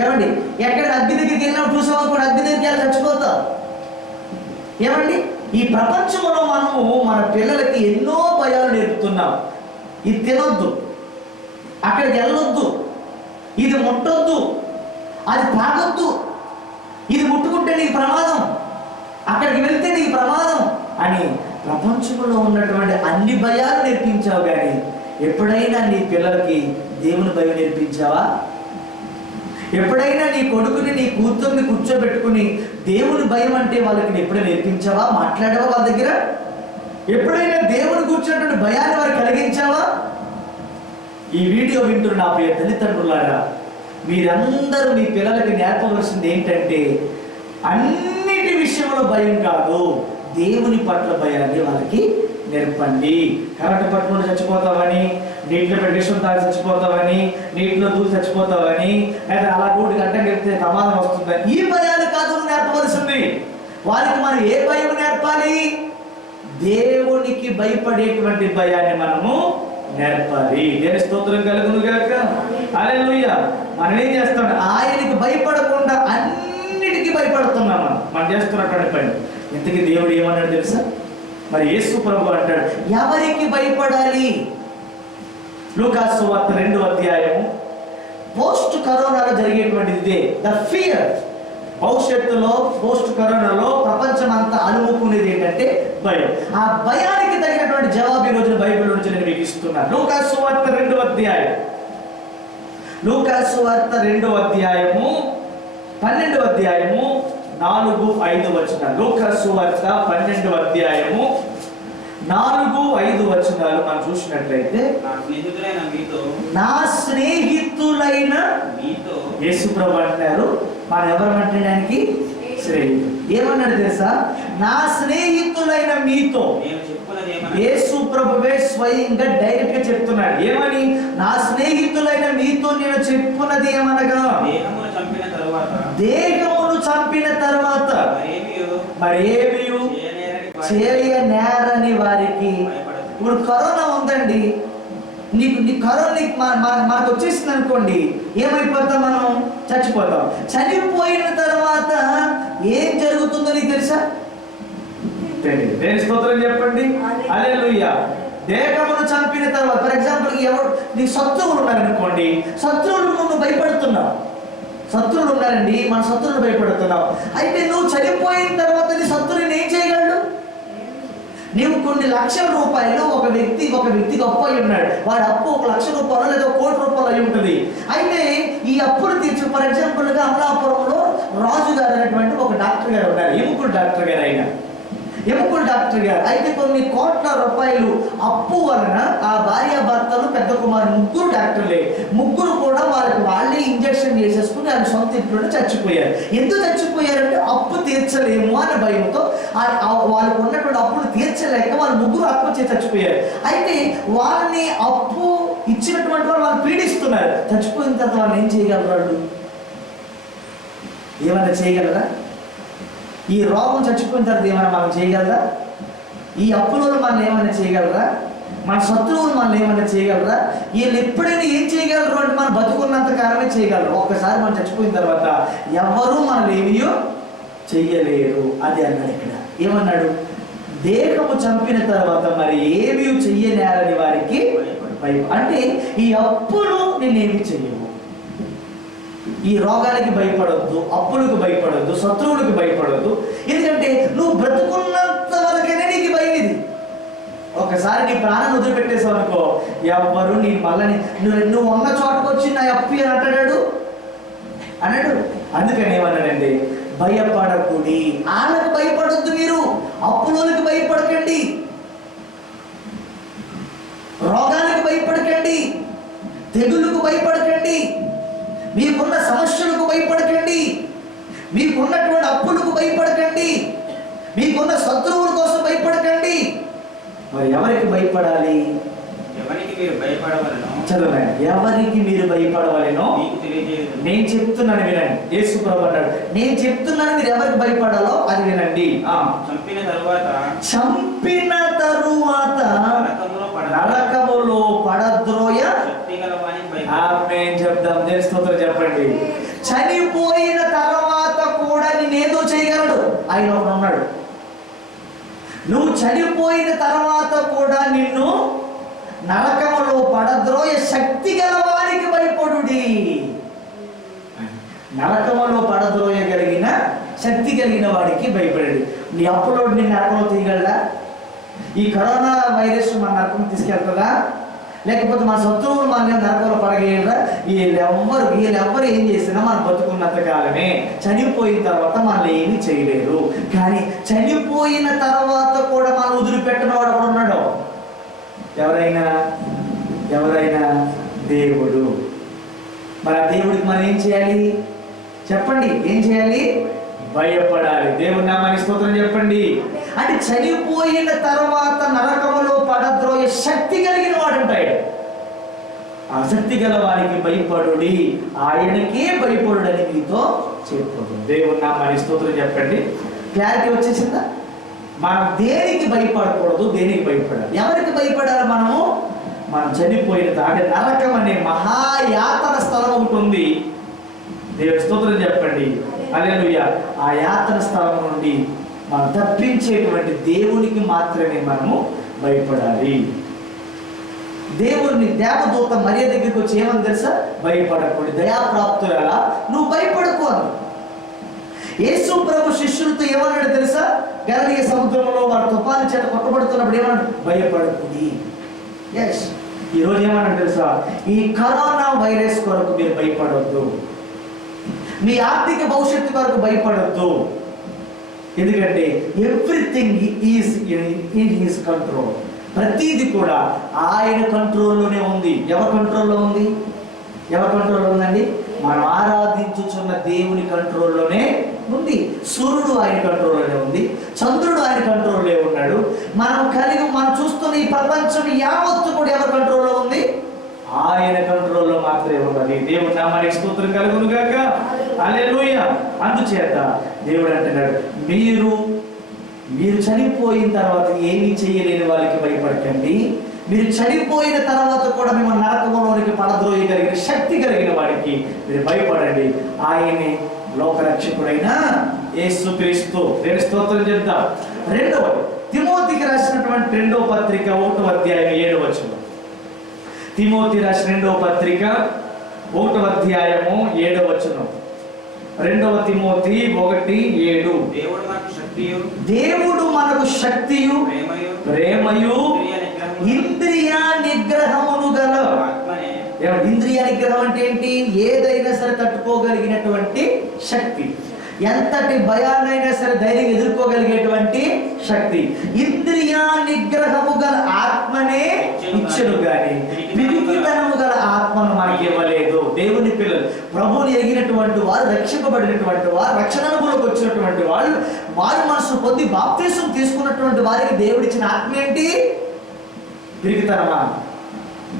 ఏమండి, ఎక్కడ అగ్గి దగ్గరికి వెళ్ళినప్పుడు చూసామనుకోండి, అగ్గి దగ్గరికి వెళ్ళి చచ్చిపోతావు. ఏమండి, ఈ ప్రపంచంలో మనము మన పిల్లలకి ఎన్నో భయాలు నేర్పుతున్నాం. ఇది తినొద్దు, అక్కడికి వెళ్ళొద్దు, ఇది ముట్టొద్దు, అది తాగొద్దు, ఇది ముట్టుకుంటే నీకు ప్రమాదం, అక్కడికి వెళ్తే నీకు ప్రమాదం అని ప్రపంచంలో ఉన్నటువంటి అన్ని భయాలు నేర్పించావు. కానీ ఎప్పుడైనా నీ పిల్లలకి దేవుని భయం నేర్పించావా? ఎప్పుడైనా నీ కొడుకుని నీ కూతుర్ని కూర్చోబెట్టుకుని దేవుని భయం అంటే వాళ్ళకి ఎప్పుడైనా నేర్పించావా? మాట్లాడావా వాళ్ళ దగ్గర? ఎప్పుడైనా దేవుని కూర్చున్నటువంటి భయాన్ని వారు కలిగించావా? ఈ వీడియో వింటున్న నా ప్రియ తల్లిదండ్రులారా, మీరందరూ మీ పిల్లలకి నేర్పవలసింది ఏంటంటే అన్నిటి విషయంలో భయం కాదు, దేవుని పట్ల భయాన్ని వాళ్ళకి నేర్పండి. కరెంటు పట్టుకుని చచ్చిపోతావని, నీటిలో విషం తాగి చచ్చిపోతావని, నీటిలో దూసి చచ్చిపోతావని, లేదా అలా రోడ్డు గంటకి వెళ్తే ప్రమాదం వస్తుందని ఈ భయాలు కాదు నేర్పవలసింది. వారికి మనం ఏ భయం నేర్పాలి? దేవునికి భయపడేటువంటి భయాన్ని మనము నేర్పాలి. దేవుని స్తోత్రం కలుగును గాక. హల్లెలూయా. మనం ఏం చేస్తాం? ఆయనకి భయపడకుండా అన్నిటికీ భయపడుతున్నాం. మనం చేస్తున్నటువంటి పని. ఇంతకీ దేవుడు ఏమన్నాడు తెలుసా? మరి యేసు ప్రభువు అంటాడు, ఎవరికి భయపడాలి? లూకాసు సువార్త 2వ అధ్యాయము. పోస్ట్ కరోనాలో జరిగేటువంటిది ఇదే, ద ఫియర్. భవిష్యత్తులో పోస్ట్ కరోనాలో ప్రపంచం అంతా అనుముకునేది ఏంటంటే భయం. ఆ భయానికి తగినటువంటి జవాబు ఈ రోజున బైబిల్ నుంచి నేను మీకు ఇస్తున్నాను. లూకాసు సువార్త 2వ అధ్యాయం, లూకాసు సువార్త 2వ అధ్యాయము 12వ అధ్యాయము 4-5 వచనాలు. లూకాసు సువార్త 12వ అధ్యాయము 4-5 వచనాలు మనం చూసినట్లయితే, నా స్నేహితులైన మీతో యేసు ప్రభు అంటారు, మనం ఎవరు అంటడానికి స్నేహితులు. ఏమన్నాడు తెలుసా? నా స్నేహితులైన మీతో. యేసు ప్రభువే స్వయంగా డైరెక్ట్ గా చెప్తున్నాడు. ఏమని? నా స్నేహితులైన మీతో నేను చెప్పున్నది ఏమనగా, దేహమును చంపిన తర్వాత మరేమీ చేయనేరని వారికి. ఇప్పుడు కరోనా ఉందండి, నీ కరోనా మనకు వచ్చేసింది అనుకోండి, ఏమైపోతాం? మనం చచ్చిపోతాం. చనిపోయిన తర్వాత ఏం జరుగుతుందో నీకు తెలుసా? తెలియదు. దేని స్తోత్రం చెప్పండి. హల్లెలూయా. దేహమును చంపిన తర్వాత, ఫర్ ఎగ్జాంపుల్ ఎవరు నీ శత్రువులు ఉన్నారనుకోండి, శత్రువులు నువ్వు భయపడుతున్నావు. శత్రువులు ఉన్నారండి, మన శత్రువులు భయపడుతున్నావు. అయితే నువ్వు చనిపోయిన తర్వాత నీ శత్రువుని ఏం చేయగలడు? నీవు కొన్ని లక్షల రూపాయలు ఒక వ్యక్తికి అప్పు అయి ఉన్నాడు. వాడి అప్పు 1,00,000 రూపాయలు లేదా 1,00,00,000 రూపాయలు అయి ఉంటుంది. అయితే ఈ అప్పులు తీర్చు, ఫర్ ఎగ్జాంపుల్గా అమలాపురంలో రాజు గారు అనేటువంటి ఒక డాక్టర్ గారు ఉన్నారు, ఎముకల డాక్టర్ గారు. అయితే కొన్ని కోట్ల రూపాయలు అప్పు వలన ఆ భార్యాభర్తలు, పెద్ద కుమారు, ముగ్గురు కూడా వాళ్ళే ఇంజక్షన్ చేసేసుకుని ఆయన సొంత ఇంట్లోనే చచ్చిపోయారు. ఎందుకు చచ్చిపోయారంటే అప్పు తీర్చలేము అనే భయంతో. వాళ్ళకు ఉన్నటువంటి అప్పులు తీర్చలేక వాళ్ళు ముగ్గురు అప్పు చేసి చచ్చిపోయారు. అయితే వాళ్ళని అప్పు ఇచ్చినటువంటి వాళ్ళు పీడిస్తున్నారు. చచ్చిపోయిన తర్వాత వాళ్ళు ఏం చేయగలరు? వాళ్ళు ఏమైనా చేయగలరా? ఈ రోగం చచ్చిపోయిన తర్వాత ఏమైనా మనం చేయగలరా? ఈ అప్పులలో మనం ఏమైనా చేయగలరా? మన శత్రువులు మనం ఏమైనా చేయగలరా? వీళ్ళు ఎప్పుడైనా ఏం చేయగలరు అంటే మనం బతుకున్నంత కాలమే చేయగలరు. ఒక్కసారి మనం చచ్చిపోయిన తర్వాత ఎవరు మనం ఏమీయో చెయ్యలేరు. అది అన్నాడు ఇక్కడ. ఏమన్నాడు? దేహము చంపిన తర్వాత మరి ఏమీ చెయ్యనేరని వారికి అంటే ఈ అప్పులు నేనేమి చెయ్యవు. ఈ రోగానికి భయపడొద్దు, అప్పులకు భయపడొద్దు, శత్రువులకు భయపడొద్దు. ఎందుకంటే నువ్వు బ్రతుకున్నంత వరకనే నీకు భయం. ఇది ఒకసారి నీ ప్రాణాన్ని వదిలిపెట్టేసావు అనుకో, ఎవ్వరు నీ మళ్ళీ నువ్వు ఉన్న చోటకు వచ్చి నా అప్పు అని అన్నాడు. అందుకని ఏమన్నాడండి? భయపడకుడి. వాళ్ళకు భయపడొద్దు, మీరు అప్పులకు భయపడకండి, రోగానికి భయపడకండి, తెగుళ్ళకు భయపడకండి, మీకున్న సమస్యలకు భయపడకండి, మీకున్నటువంటి అప్పులకు భయపడకండి, మీకున్న శత్రువుల కోసం భయపడకండి. మరి ఎవరికి భయపడాలి? ఎవరికి మీరు భయపడవలెనో చదవండి. ఎవరికి మీరు భయపడవలెనో నేను చెప్తున్నాను, వినండి. యేసు ప్రభువు అన్నాడు, నేను చెప్తున్నాను, మీరు ఎవరికి భయపడాలో అది వినండి. చంపిన తరువాత నరకములో పడద్రోయ చెప్దాం. దేని స్తోత్రం చెప్పండి. చనిపోయిన తర్వాత కూడా నేనేదో చేయగలడు ఆయన ఒకడు ఉన్నాడు. నువ్వు చనిపోయిన తర్వాత కూడా నిన్ను నరకములో పడద్రోయ శక్తి గలవానికి భయపడుడి. నరకములో పడద్రోయగలిగిన శక్తి కలిగిన వాడికి భయపడండి. నీ అప్పులో నీ నరకంలో తీయగలడా? ఈ కరోనా వైరస్ మన నరకం తీసుకెళ్తుందా? లేకపోతే మన శత్రువులు మన నరకంలో పడగలరా? వీళ్ళెవ్వరు ఏం చేసినా మనం బతుకున్నంత కాలమే. చనిపోయిన తర్వాత మనల్ని ఏమీ చేయలేరు. కానీ చనిపోయిన తర్వాత కూడా మనం వదిలిపెట్టిన వాడు కూడా ఉన్నాడు. ఎవరైనా దేవుడు. మరి ఆ దేవుడికి మనం ఏం చేయాలి చెప్పండి? ఏం చేయాలి? భయపడాలి. దేవుని నామానికి స్తోత్రం చెప్పండి. అంటే చనిపోయిన తర్వాత నరకములో పడద్రోయ శక్తి కలిగిన వాడు ఉంటాడు. ఆ శక్తి గల వారికి భయపడుడి, ఆయనకే భయపడుడని మీతో చెప్పదు. దేవుని నామానికి స్తోత్రం చెప్పండి. క్లారిటీ వచ్చేసిందా? మనం దేనికి భయపడకూడదు, దేనికి భయపడాలి? ఎవరికి భయపడాలి? మనం చనిపోయిన అంటే నరకం అనే మహాయాతన స్థలం ఒకటి ఉంది. దేవుని స్తోత్రం చెప్పండి. హల్లెలూయా. ఆ యాతన స్థలం నుండి మనం తప్పించేటువంటి దేవునికి మాత్రమే మనము భయపడాలి. దేవుని దేవదూత మరియ దగ్గరికి వచ్చి ఏమని తెలుసా? భయపడకూడదు, దయాప్రాప్తురాలా నువ్వు భయపడకు అని. యేసు ప్రభు శిష్యులతో ఏమన్నాడు తెలుసా? గలిలయ సముద్రంలో వారు తుఫాను చేత కొట్టబడుతున్నప్పుడు ఏమన్నాడు? భయపడకుడి. ఎస్, ఈరోజు ఏమన్నాడు తెలుసా? ఈ కరోనా వైరస్ కొరకు మీరు భయపడవద్దు, మీ ఆర్థిక భవిష్యత్తు కొరకు భయపడద్దు. ఎందుకంటే everything is in his control. ప్రతిదీ కూడా ఆయన కంట్రోల్లోనే ఉంది. ఎవరి కంట్రోల్లో ఉంది? ఎవరి కంట్రోల్లో ఉందండి? మనం ఆరాధించుచున్న దేవుని కంట్రోల్లోనే ఉంది. సూర్యుడు ఆయన కంట్రోల్లోనే ఉంది, చంద్రుడు ఆయన కంట్రోల్లో ఉన్నాడు. మనం చూస్తున్న ఈ ప్రపంచం యావత్తు కూడా ఎవరి కంట్రోల్లో ఉంది? ఆయన కంట్రోల్లో మాత్రమే ఉన్నది. దేవుడు నామానికి స్తోత్రం కలుగును గాక. హల్లెలూయా. అందుచేత దేవుడు అంటున్నాడు, మీరు చనిపోయిన తర్వాత ఏమీ చేయలేని వాళ్ళకి భయపడకండి. మీరు చనిపోయిన తర్వాత కూడా మిమ్మల్ని నరకంలోనికి పడద్రోయగలిగిన శక్తి కలిగిన వాడికి మీరు భయపడండి. ఆయనే లోకరక్షకుడైన యేసుక్రీస్తు. దేవుని స్తోత్రం చెప్తాం. రెండవది, తిమోతికి రాసినటువంటి 2వ పత్రిక 1వ అధ్యాయం 7వ వచనం. తిమోతి రాసిన 2వ పత్రిక 1వ అధ్యాయము 7వ వచనం. 2వ తిమోతి 1:7. దేవుడు మనకు శక్తియు ప్రేమయు ఇంద్రియ నిగ్రహమును గల. ఇంద్రియ నిగ్రహం అంటే ఏంటి? ఏదైనా సరే తట్టుకోగలిగినటువంటి శక్తి, ఎంతటి భయాన్నైనా సరే ధైర్యం ఎదుర్కోగలిగేటువంటి శక్తి. ఇంద్రియ నిగ్రహము గల ఆత్మనే ఇచ్చెను గాని పిరికితనము గల ఆత్మను మనకి ఇవ్వలేదు. దేవుని పిల్లలు, ప్రభువుని ఎరిగినటువంటి వారు, రక్షింపబడినటువంటి వారు, రక్షణ అనుభవంలోకి వచ్చినటువంటి వాళ్ళు, వారు మనసు పొంది బాప్తిసం తీసుకున్నటువంటి వారికి దేవుడిచ్చిన ఆత్మ ఏంటి? పిరికితనమా?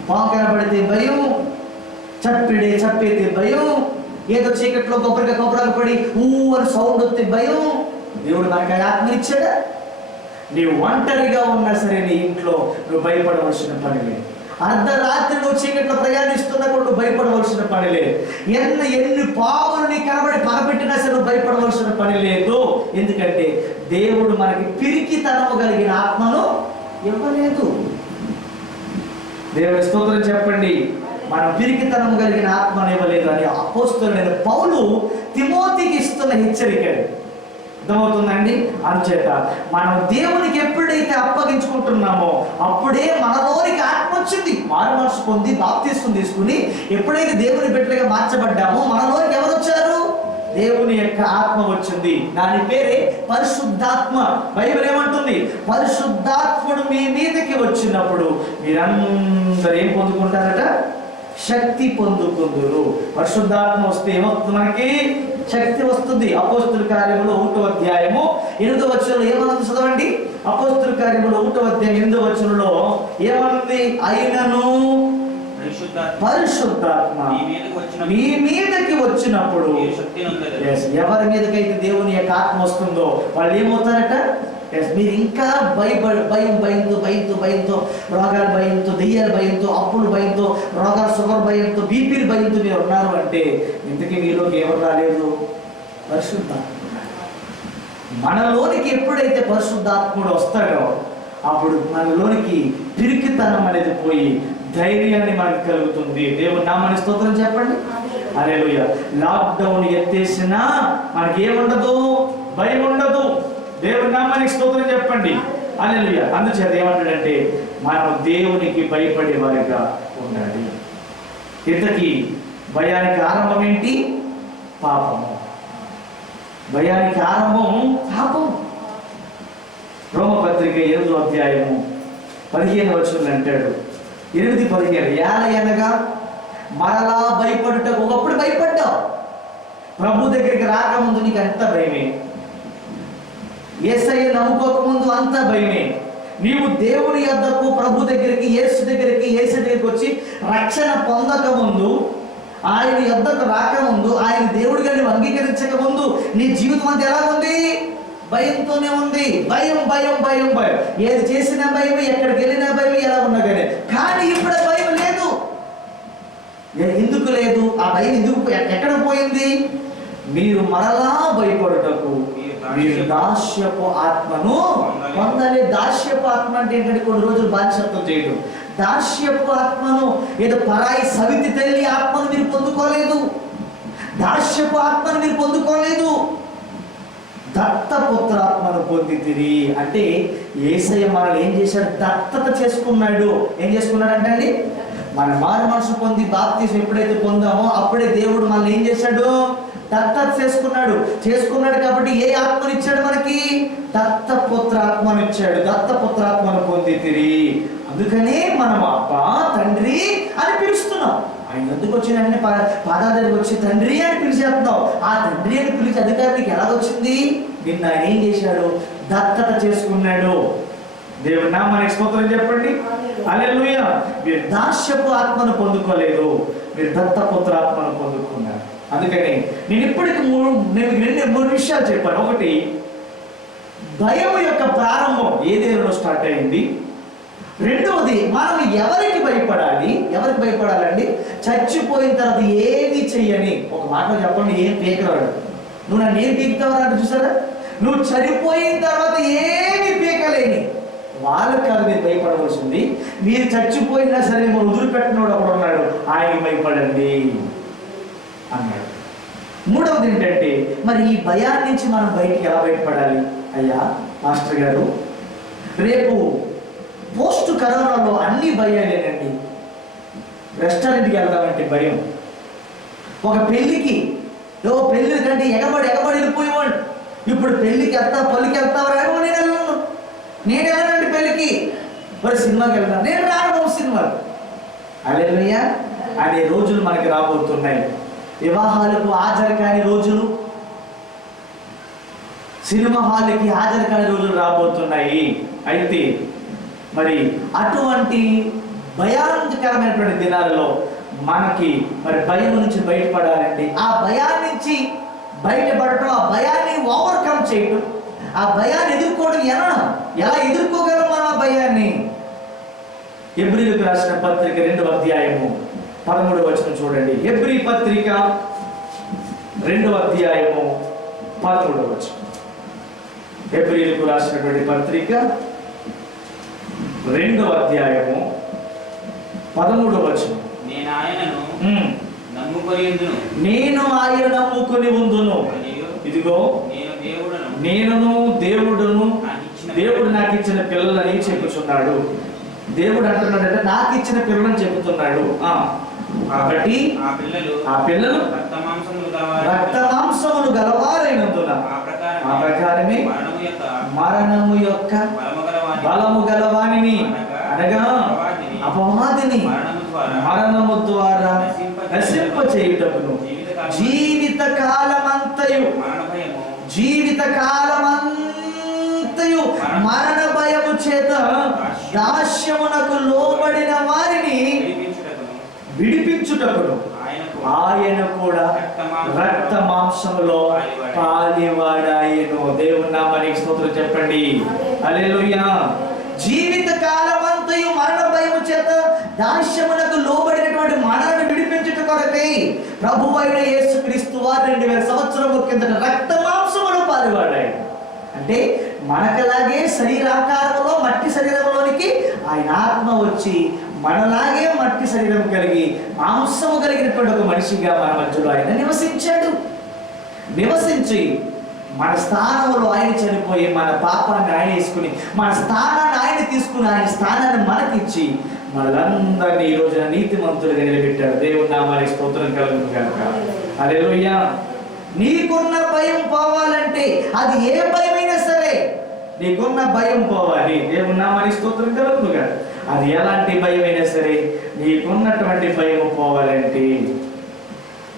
పాము కనబడితే భయం, చప్పేతే భయం, ఏదో చీకట్లో కొబ్బరికాయలు పడి అని సౌండ్ వస్తే భయం. దేవుడు మనకు ఆత్మ ఇచ్చాడా? నీవు ఒంటరిగా ఉన్నా సరే నీ ఇంట్లో నువ్వు భయపడవలసిన పని లేదు. అర్ధరాత్రి నువ్వు చీకట్లో ప్రయాణిస్తున్నా కూడా నువ్వు భయపడవలసిన పని లేదు. ఎన్ని పావులు నీ కనబడి పగబెట్టినా సరే నువ్వు భయపడవలసిన పని లేదు. ఎందుకంటే దేవుడు మనకి పిరికితనము కలిగిన ఆత్మను ఇవ్వలేదు. దేవుని స్తోత్రం చెప్పండి. మనం పిరికితనం కలిగిన ఆత్మను ఇవ్వలేదు అని అపోస్తలుడైన పౌలు తిమోతికి ఇస్తున్న హెచ్చరిక. అర్థమవుతుందండి? అందుచేత మనం దేవునికి ఎప్పుడైతే అప్పగించుకుంటున్నామో అప్పుడే మనలోనికి ఆత్మ వచ్చింది. మారు మనసు పొంది బాప్తిస్మం తీసుకుని ఎప్పుడైతే దేవుని బిడ్డలుగా మార్చబడ్డామో మనలోనికి ఎవరు వచ్చారు? దేవుని యొక్క ఆత్మ వచ్చింది. దాని పేరే పరిశుద్ధాత్మ. బైబిల్ ఏమంటుంది? పరిశుద్ధాత్ముడు మీ మీదకి వచ్చినప్పుడు మీరందరూ ఏం పొందుకుంటారట? శక్తి పొందుకుందురు. పరిశుద్ధాత్మ వస్తే ఏమవుతుంది? మనకి శక్తి వస్తుంది. అపోస్తుల కార్యములు 1వ అధ్యాయము 8వ వచనంలో ఏమన్నది చదవండి. అపోస్తుల కార్యములు 1వ అధ్యాయం 8వ వచనంలో ఏమన్నది? అయినను పరిశుద్ధాత్మ మీ మీదకి వచ్చినప్పుడు, ఎవరి మీదకైతే దేవుని యొక్క ఆత్మ వస్తుందో వాళ్ళు ఏమవుతారట? మీరు ఇంకా భయంతో, రోగాల భయంతో, దెయ్యాల భయంతో, అప్పుల భయంతో, రోగాల షుగర్ భయంతో, బీపీల భయంతో మీరు ఉన్నారు అంటే ఇంతకీ మీలోకి ఎవరు రాలేదు? పరిశుద్ధాత్మ. మనలోనికి ఎప్పుడైతే పరిశుద్ధాత్ముడు వస్తాడో అప్పుడు మనలోనికి పిరికితనం అనేది పోయి ధైర్యాన్ని మనకు కలుగుతుంది. దేవుని నామానికి స్తోత్రం చెప్పండి. హల్లెలూయా. లాక్డౌన్ ఎత్తేసినా మనకి ఏముండదు? భయం ఉండదు. దేవుని నామానికి స్తోత్రం చెప్పండి. హల్లెలూయా. అందుచేత ఏమంటాడంటే మనం దేవునికి భయపడే వారిగా ఉండాలి. ఇంతకీ భయానికి ఆరంభం ఏంటి? పాపము. భయానికి ఆరంభం పాపం. రోమపత్రిక 8వ అధ్యాయము 15వ వచనంలో అంటాడు, 8:15, ఏలయనగా మరలా భయపడుటకు ఒకప్పుడు భయపడ్డావు. ప్రభు దగ్గరికి రాకముందు నీకు అంత భయమే. యేసయ్య నమ్ముకోక ముందు అంత భయమే. నీవు దేవుని యొద్దకు, ప్రభు దగ్గరికి, యేసు దగ్గరికి వచ్చి రక్షణ పొందక ముందు, ఆయన యొద్దకు రాకముందు, ఆయన దేవుడిగా నువ్వు అంగీకరించక ముందు నీ జీవితం అంతా ఎలా ఉంది? భయంతోనే ఉంది. భయం. ఏది చేసినా భయమే, ఎక్కడికి వెళ్ళినా భయమే, ఎలా ఉన్నా కానీ ఇప్పుడు భయం లేదు. ఎందుకు లేదు? ఆ భయం ఎక్కడ పోయింది? మీరు మరలా భయపడుటకు మీరు దాస్యపు ఆత్మను పొందాలి. దాస్యపు ఆత్మ అంటే ఏంటంటే కొన్ని రోజులు బానిసత్వం చేయడం. దాస్యపు ఆత్మను, ఏదో పరాయి సవితి తల్లి ఆత్మను మీరు పొందుకోలేదు. దాస్యపు ఆత్మను మీరు పొందుకోలేదు. దత్తపుత్రాత్మను పొందితిరి అంటే యేసయ్య మనల్ని ఏం చేశాడు? దత్తత చేసుకున్నాడు. ఏం చేసుకున్నాడు అంటే అండి, మన మారు మనసు పొంది బాప్తిస్మం ఎప్పుడైతే పొందామో అప్పుడే దేవుడు మనల్ని ఏం చేశాడు? దత్తత చేసుకున్నాడు. కాబట్టి ఏ ఆత్మను ఇచ్చాడు మనకి? దత్తపుత్రాత్మను ఇచ్చాడు. దత్తపుత్రాత్మను పొందితిరి. అందుకనే మనం అబ్బా తండ్రి అని పిలుస్తున్నాం. ఆయన ఎందుకు వచ్చిన వెంటనే పాదాల దగ్గరికి వచ్చి తండ్రి అని పిలిచేస్తున్నాం. ఆ తండ్రి అని పిలిచే అధికారం నీకు ఎలా వచ్చింది? నిన్న ఆయన ఏం చేశాడు? దత్తత చేసుకున్నాడు. దేవుడి నామానికి స్తోత్రం చెప్పండి. హల్లెలూయా. మీరు దాస్యపు ఆత్మను పొందుకోలేదు, మీరు దత్తపుత్ర ఆత్మను పొందుకున్నారు. అందుకని నేను ఇప్పటికి మూడు విషయాలు చెప్పాను. ఒకటి, భయం యొక్క ప్రారంభం ఏదేలో స్టార్ట్ అయింది. రెండవది, మనం ఎవరికి భయపడాలి? ఎవరికి భయపడాలండి? చచ్చిపోయిన తర్వాత ఏమి చెయ్యని. ఒక మాట చెప్పండి, ఏం పీకరాడు. నువ్వు నన్ను ఏం పీకుతావరా అంటే చూసారా? నువ్వు చనిపోయిన తర్వాత ఏమి పీకలేని వాళ్ళు కాదు మీరు భయపడవలసింది. మీరు చచ్చిపోయినా సరే మనం వదిలిపెట్టినోడు ఒకడు ఉన్నాడు, ఆయన భయపడండి అన్నాడు. మూడవది ఏంటంటే, మరి ఈ భయాన్ని నుంచి మనం బయటికి ఎలా బయటపడాలి? అయ్యా మాస్టర్ గారు, రేపు పోస్ట్ కరోనాలో అన్ని భయాలేనండి. రెస్టారెంట్కి వెళ్దామంటే భయం, ఒక పెళ్ళికి పెళ్ళి కంటే ఎగబడి వెళ్ళిపోయేవాడు. ఇప్పుడు పెళ్ళికి వెళ్తా, పల్లికి వెళ్తావు రావు, నేను వెళ్ళానండి పెళ్ళికి. మరి సినిమాకి వెళ్తాను, నేను రాను సినిమాకి. హల్లెలూయా అనే రోజులు మనకి రాబోతున్నాయి. వివాహాలకు హాజరు కాని రోజులు, సినిమా హాల్కి హాజరు కాని రోజులు రాబోతున్నాయి. అయితే మరి అటువంటి భయాంకరమైనటువంటి దినాలలో మనకి మరి భయం నుంచి బయటపడాలండి. ఆ భయాన్ని నుంచి బయటపడటం, ఆ భయాన్ని ఓవర్కమ్ చేయటం, ఆ భయాన్ని ఎదుర్కోవడం ఎలా ఎదుర్కోగలం మనం ఆ భయాన్ని? హెబ్రీయులకు రాసిన పత్రిక 2వ అధ్యాయము 13వ వచనం చూడండి. హెబ్రీ పత్రిక 2వ అధ్యాయము 13వ వచనం. హెబ్రీయులకు రాసినటువంటి పత్రిక 2వ అధ్యాయము 13వ వచనం. నేను ఆయనను నమ్ముకొని ఉందును. ఇదిగో దేవుడును దేవుడు నాకు ఇచ్చిన పిల్లలని చెప్పుచున్నాడు. దేవుడు అంటున్నాడంటే నాకు ఇచ్చిన పిల్లలని చెబుతున్నాడు. కాబట్టి ఆ పిల్లలు రక్త మాంసములు గలవారైనందున ఆ ప్రకారమే మరణము యొక్క బలము గలవానిని అనగా అపవాదిని మరణము ద్వారా నశింప చేయుటకును జీవిత కాలమంతయు మరణ భయము చేత దాస్యమునకు లోబడిన వారిని విడిపించుటకును ఆయన కూడా రక్త మాంసములో పాలివాడాయను. దేవుని నామానికి స్తోత్రం చెప్పండి. హల్లెలూయా. జీవిత కాలమంతయు మరణ భయము చేత దాస్యమునకు లోబడినటువంటి మనల్ని విడిపించుట కొరకై ప్రభువైన యేసుక్రీస్తు వారు 2000 సంవత్సరముల కిందట రక్త మాంసములో పాలివాడాయను. అంటే మనకలాగే శరీరాకారంలో మట్టి శరీరంలోనికి ఆయన ఆత్మ వచ్చి మనలాగే మట్టి శరీరం కలిగి మాంసము కలిగినటువంటి ఒక మనిషిగా మన మధ్యలో ఆయన నివసించి మన స్థానంలో ఆయన చనిపోయి మన పాపాన్ని ఆయన వేసుకుని మన స్థానాన్ని ఆయన తీసుకుని ఆయన స్థానాన్ని మనకిచ్చి మనలందరినీ ఈ రోజున నీతిమంతులుగా నిలబెట్టాడు. దేవుని నామానికి స్తోత్రం కలుగును గాక. హల్లెలూయా. నీకున్న భయం పోవాలంటే అది ఏ భయమైనా సరే, నీకున్న భయం పోవాలి. దేవుని నామానికి స్తోత్రం కలుగును గాక. అది ఎలాంటి భయమైనా సరే నీకున్నటువంటి భయం పోవాలంటే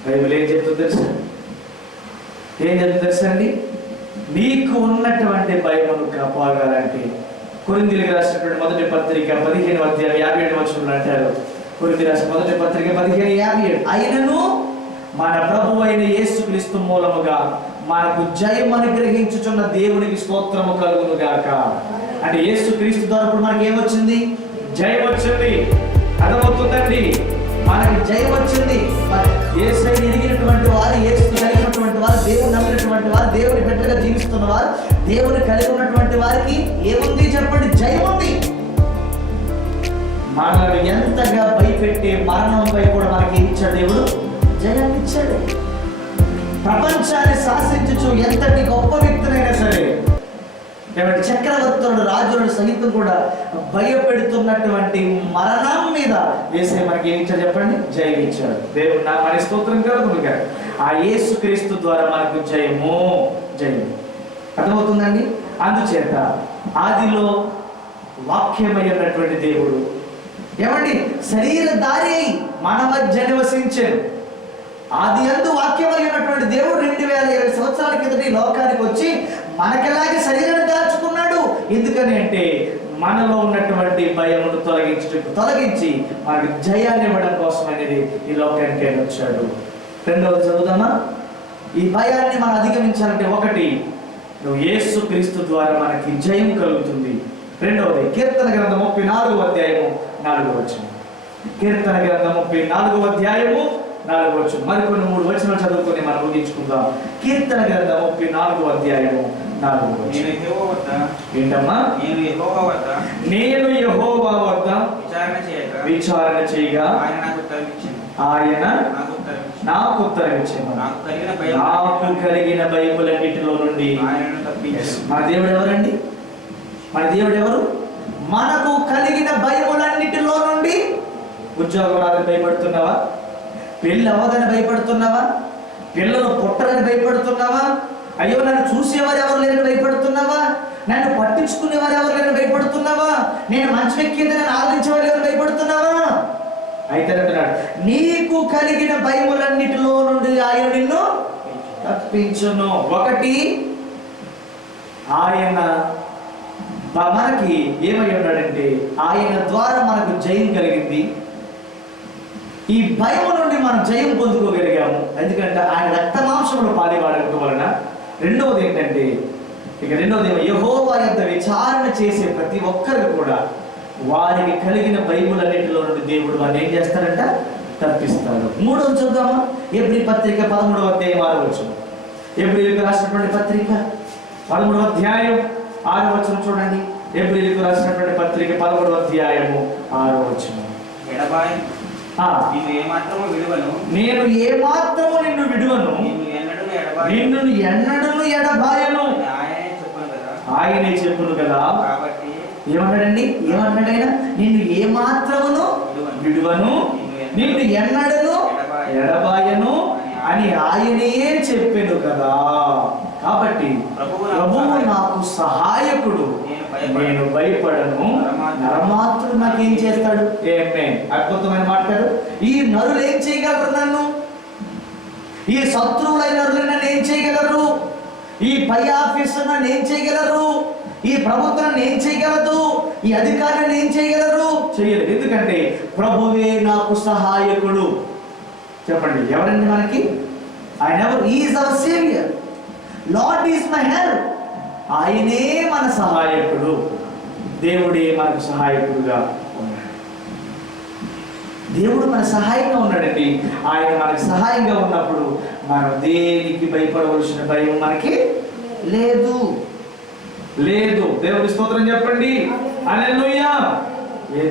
బైబిల్ ఏం చెప్తుందో తెలుసా అండి? నీకు ఉన్నటువంటి భయమును కాపాడాలంటే కొరింథీయులకు రాసినటువంటి మొదటి పత్రిక 15వ అధ్యాయం 57వ వచనంలో అంటారు. కొరింథీయులకు రాసిన మొదటి పత్రిక 15:57 అయినను మన ప్రభువు అయిన యేసుక్రీస్తు మూలముగా మనకు జయం అనుగ్రహించుచున్న దేవునికి స్తోత్రము కలుగును గాక. అంటే యేసుక్రీస్తు ద్వారా ఇప్పుడు మనకి ఏమొచ్చింది? జయం వచ్చింది. అర్థమవుతుందండి? మనకి జయం వచ్చింది. యేసుని ఎరిగినటువంటి వారు, యేసుని కలిగినటువంటి వారు, దేవుని నమ్మినటువంటి వారు, దేవుని బిడ్డగా జీవిస్తున్న వారు, దేవుని కలిగి ఉన్నటువంటి వారికి ఏముంది చెప్పండి? జయం ఉంది. మనల్ని ఎంతగా భయపెట్టి మరణంపై కూడా మనకి ఇచ్చాడు దేవుడు, జయాన్ని ఇచ్చాడు. ప్రపంచాన్ని శాసించు ఎంతటి గొప్ప వ్యక్తులైనా సరే, చక్రవర్తులు రాజులను సహితం కూడా భయపెడుతున్నటువంటి మరణం మీద వేసే మనకి ఏం ఇచ్చాడు చెప్పండి? జయం ఇచ్చాడు. దేవుడు నామానికి స్తోత్రం కలుగును గాక. ఆ యేసుక్రీస్తు ద్వారా మనకు జయం. అర్థమవుతుందండి? అందుచేత ఆదిలో వాక్యమై ఉన్నటువంటి దేవుడు ఏమండి శరీరధారి మన మధ్య నివసించాడు. ఆది యందు వాక్యమై ఉన్నటువంటి దేవుడు 2020 సంవత్సరాల కిందట ఈ లోకానికి వచ్చి మనకెలాగే శరీరాన్ని దాచుకున్నాడు. ఎందుకని అంటే మనలో ఉన్నటువంటి భయమును తొలగించి మనకు జయాన్ని ఇవ్వడం కోసం అనేది ఈ లోకానికి వచ్చాడు. రెండవది చదువుదామా? ఈ భయాన్ని మనం అధిగమించాలంటే ఒకటి, నువ్వు యేసు క్రీస్తు ద్వారా మనకి జయం కలుగుతుంది. రెండవది కీర్తన గ్రంథం 34వ అధ్యాయము 4వ వచనం. కీర్తన గ్రంథం 34వ అధ్యాయము 4వ వచనం. మరికొన్ని 3 వచనాలు చదువుకొని మనం ముగించుకుందాం. కీర్తన గ్రంథం 34వ అధ్యాయము 4వ వచనం. ఏంటమ్మా? నేను యెహోవా వద్ద విచారణ చేయగా ఆయన నాకు ఉత్తరం ఇచ్చాను. నాకు కలిగిన భయములన్నిటిలో నుండి. మన దేవుడు ఎవరండి? మన దేవుడు ఎవరు? మనకు కలిగిన భయములన్నిటిలో నుండి. ఉద్యోగం రాదని భయపడుతున్నావా? పెళ్ళి అవ్వదని భయపడుతున్నావా? పిల్లలు పుట్టరని భయపడుతున్నావా? అయ్యో నన్ను చూసేవారు ఎవరు లేరని భయపడుతున్నావా? నన్ను పట్టించుకునేవారు ఎవరు లేరని భయపడుతున్నావా? నేను మంచి వ్యక్తి నన్ను ఆదరించేవారు ఎవరు భయపడుతున్నావా? అయితే అంటున్నాడు, నీకు కలిగిన భయములన్నిటిలో నుండి ఆయన నిన్ను తప్పించును. ఒకటి, ఆయన మనకి ఏమై ఉన్నాడంటే ఆయన ద్వారా మనకు జయం కలిగింది. ఈ భయం నుండి మనం జయం పొందుకోగలిగాము, ఎందుకంటే ఆయన రక్త మాంసములు పాలివాడటం వలన. రెండవది ఏంటంటే యెహోవా యొద్ద విచారణ చేసే ప్రతి ఒక్కరు కూడా వారికి కలిగిన భయములన్నిటిలో నుండి దేవుడు వారిని ఏం చేస్తాడంట? తప్పిస్తాడు. మూడవది చూద్దామా? ఎబ్రీ పత్రిక 13వ అధ్యాయం 6వ వచనం. ఎబ్రీలకు రాసినటువంటి పత్రిక 13వ అధ్యాయం 6వ వచనం చూడండి. ఎబ్రీలకు రాసినటువంటి పత్రిక 13వ అధ్యాయము 6వ వచనం. నేను ఏమాత్రము నిన్ను విడువను, నిన్ను ఎన్నడను ఎడబాయను ఆయనే చెప్పును కదా. ఏమన్నాడండి? ఏమన్నాడైనా? నిన్ను ఏమాత్రమును విడువను, నిన్ను ఎన్నడను ఎడబాయను అని ఆయనే చెప్పెను కదా. కాబట్టి ప్రభువు నాకు సహాయకుడు, నేను భయపడను. నరమాత్రుడు నాకేం చేస్తాడు? ఏమే అద్భుతమైన మాట్లాడు. ఈ నరులు ఏం చేయగలరు? నన్ను ఈ శత్రువులైన నరులు నన్ను ఏం చేయగలరు? ఈ పై ఆఫీసర్ నన్ను ఏం చేయగలరు? ఈ ప్రభుత్వాన్ని ఏం చేయగలదు? ఈ అధికారాన్ని ఏం చేయగలరు? చేయలేదు. ఎందుకంటే ప్రభువే నాకు సహాయకుడు. చెప్పండి, ఎవరండి మనకి? ఆయన ఎవరు? Is our saviour. Lord is my help. ఆయనే మన సహాయకుడు. దేవుడే మనకు సహాయకుడుగా ఉన్నాడు. దేవుడు మన సహాయంగా ఉన్నాడండి. ఆయన మనకు సహాయంగా ఉన్నప్పుడు మనం దేనికి భయపడవలసిన భయం మనకి లేదు. దేవుడి స్తోత్రం చెప్పండి. హల్లెలూయా.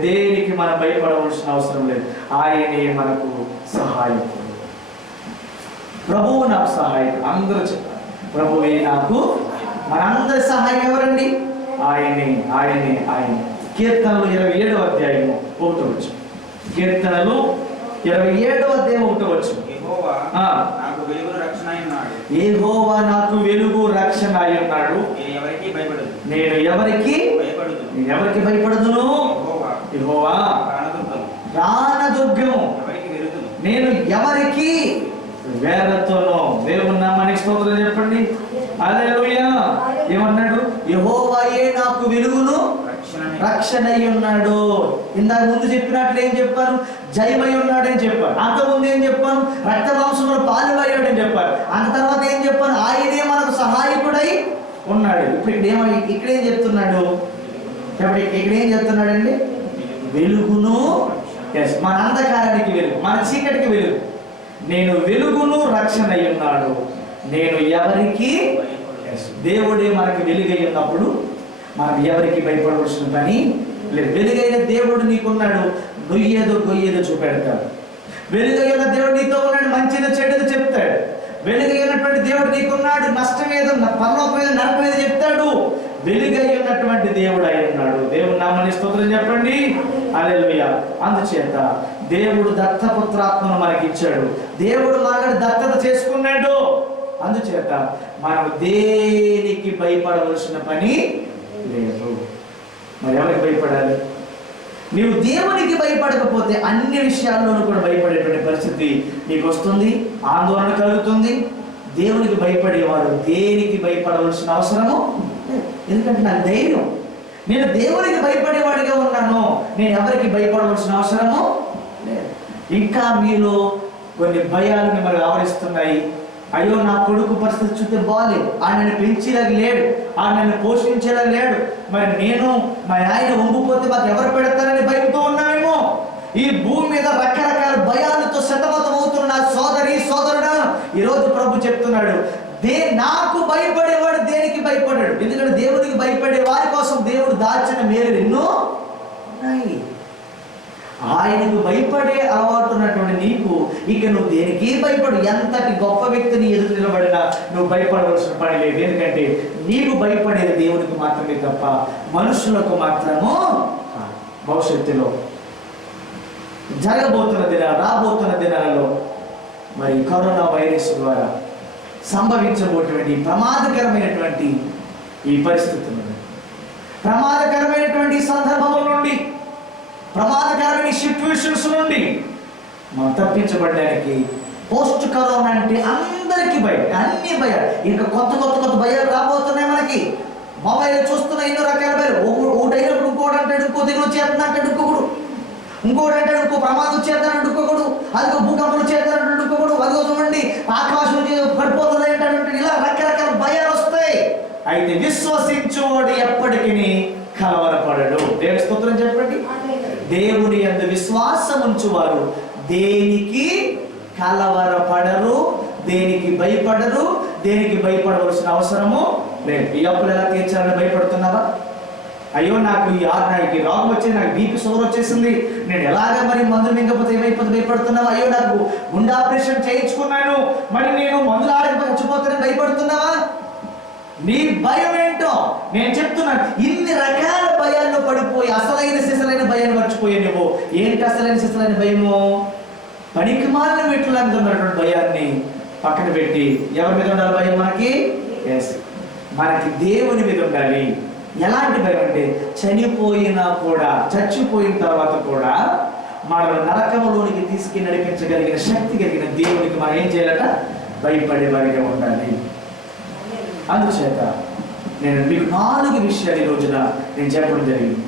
దేనికి మనం భయపడవలసిన అవసరం లేదు. ఆయనే మనకు సహాయకుడు. ప్రభువు నాకు సహాయకుడు. అందరూ చెప్పారు, ప్రభువే నాకు. మనందరి సహాయం ఎవరండి? ఆయనే. కీర్తనలు 27వ అధ్యాయము 1వ వచనం. కీర్తనలు 27వ అధ్యాయం 1వ వచనం. యెహోవా నాకు వెలుగు రక్షణ అయి ఉన్నాడు. నేను ఎవరికి భయపడదును. యెహోవా ప్రాణదుర్గము. నేను ఎవరికి వేరతోనో. దేవుని నామానికి స్తోత్రం చెప్పండి. హల్లెలూయా. ఏమన్నాడు? యెహోవాయే నాకు వెలుగును రక్షణ అయి ఉన్నాడు. ఇందాక ముందు చెప్పినట్లు ఏం చెప్పాను? జయమై ఉన్నాడని చెప్పాను. అంత ముందు ఏం చెప్పాను? రక్త మాంసములు పాలువయ్యాడని చెప్పాను. అంత తర్వాత ఏం చెప్పాను? ఆయనే మనకు సహాయకుడై ఉన్నాడు. ఇప్పుడు ఇక్కడేం చెప్తున్నాడు? ఇక్కడ ఏం చెప్తున్నాడండి? వెలుగును. మన అంధకారానికి వెలుగు, మన చీకటికి వెలుగు. నేను వెలుగును రక్షణ అయి ఉన్నాడు. నేను ఎవరికి? దేవుడే మనకి వెలుగై ఉన్నప్పుడు మనం ఎవరికి భయపడవలసిన పని లేదు. వెలుగైన దేవుడు నీకున్నాడు, నుయ్యేదో గొయ్యేదో చూపెడతాడు. వెలుగైన దేవుడు నీతో ఉన్నాడు, మంచిదో చెడుదో చెప్తాడు. వెలుగైనటువంటి దేవుడు నీకున్నాడు, నష్టం ఏదో పరలోకం ఏదో నరకం ఏదో చెప్తాడు. వెలుగై ఉన్నటువంటి దేవుడు అయి ఉన్నాడు. దేవుని నామానికి స్తోత్రం చెప్పండి. హల్లెలూయా. అందుచేత దేవుడు దత్తపుత్రాత్మను మనకి ఇచ్చాడు. దేవుడు మనల్ని దత్తత చేసుకున్నాడు. అందుచేత మనం దేనికి భయపడవలసిన పని లేదు. మరి ఎవరికి భయపడాలి? నీవు దేవునికి భయపడకపోతే అన్ని విషయాల్లోనూ కూడా భయపడేటువంటి పరిస్థితి నీకు వస్తుంది, ఆందోళన కలుగుతుంది. దేవునికి భయపడేవాడు దేనికి భయపడవలసిన అవసరము లేదు. ఎందుకంటే నాకు ధైర్యం, నేను దేవునికి భయపడేవాడిగా ఉన్నాను, నేను ఎవరికి భయపడవలసిన అవసరము లేదు. ఇంకా మీలో కొన్ని భయాలు మిమ్మల్ని ఆవరిస్తున్నాయి. అయ్యో నా కొడుకు పరిస్థితి చూస్తే బాగాలేదు, ఆయన నన్ను పెంచేలాగా లేడు, ఆయన నన్ను పోషించేలా లేడు, మరి నేను మా ఆయన వంగిపోతే మాకు ఎవరు పెడతారని భయంతో ఉన్నామేమో. ఈ భూమి మీద రకరకాల భయాలతో సతమతం అవుతున్న నా సోదరి సోదరుడా, ఈరోజు ప్రభు చెప్తున్నాడు, నాకు భయపడేవాడు దేనికి భయపడాడు. ఎందుకంటే దేవుడికి భయపడే వారి కోసం దేవుడు దాచిన మేలు ఎన్నో ఉన్నాయి. ఆయనకు భయపడే అలవాటు ఉన్నటువంటి నీకు ఇక నువ్వు దేనికి భయపడు. ఎంతటి గొప్ప వ్యక్తిని ఎదురు నిలబడినా నువ్వు భయపడవలసిన పని లేదు. ఎందుకంటే నీకు భయపడేది దేవునికి మాత్రమే తప్ప మనుషులకు మాత్రము. భవిష్యత్తులో జరగబోతున్న రాబోతున్న దినాలలో మరి కరోనా వైరస్ ద్వారా సంభవించబోయేటువంటి ప్రమాదకరమైనటువంటి ఈ పరిస్థితుల ప్రమాదకరమైనటువంటి సందర్భముల నుండి, ప్రమాదకరమైన సిచ్యువేషన్స్ నుండి మనం తప్పించబడడానికి పోస్ట్ కరోనా అంటే అందరికీ భయం, అన్ని భయాలు. ఇంకా కొత్త కొత్త కొత్త భయాలు రాబోతున్నాయి. మనకి మొబైల్ చూస్తున్న ఎన్నో రకాల భయాలు. ఒకటి అయినప్పుడు ఇంకోటి అంటాడు, ఇంకో దిగులు వచ్చేస్తున్నా అంటాడు ఇంకొకడు, ఇంకోటి అంటాడు ఇంకో ప్రమాదం వచ్చేస్తానంటే ఇంకొకడు, అదిగో భూకంపం వచ్చేస్తానంటే ఇంకొకడు, అదిగో చూడండి ఆకాశం పడిపోతుంది అంటాడు. ఇలా రకరకాల భయాలు వస్తాయి. అయితే విశ్వసించువాడు ఎప్పటికీ కలవరపడడు. దేవుని స్తోత్రం చెప్పండి. దేవుని యందు విశ్వాసం ఉంచువారు దేనికి కలవరపడరు, దేనికి భయపడరు, దేనికి భయపడవలసిన అవసరము లేదు. ఈ అప్పులు ఎలా తీర్చాలని భయపడుతున్నావా? అయ్యో నాకు ఈ రోగం వచ్చేది, నాకు బీపీ షుగర్ వచ్చేసింది, నేను ఎలాగ మరి మందులు మింగకపోతే ఏమైపోతే భయపడుతున్నావా? అయ్యో నాకు గుండె ఆపరేషన్ చేయించుకున్నాను, మరి నేను మందులు ఆడకపోతే చచ్చిపోతానని భయపడుతున్నావా? నీ భయం ఏంటో నేను చెప్తున్నాను. ఇన్ని రకాల భయాల్లో పడిపోయి అసలైన సిసలైన భయాన్ని మర్చిపోయే నువ్వు. ఏంటి అసలైన సిసలైన భయము? పనికి మాలిన మెట్లు అందుతున్నటువంటి భయాన్ని పక్కన పెట్టి ఎవరి మీద ఉండాలి భయం? మనకి దేవుని మీద ఉండాలి. ఎలాంటి భయం అంటే చనిపోయినా కూడా, చచ్చిపోయిన తర్వాత కూడా మనల్ని నరకములోనికి తీసుకుని నడిపించగలిగిన శక్తి కలిగిన దేవునికి మనం ఏం చేయాలట? భయపడే వారిగా ఉండాలి. అందుచేత నేను మీకు 4 విషయాలు ఈ రోజున నేను చెప్పడం జరిగింది.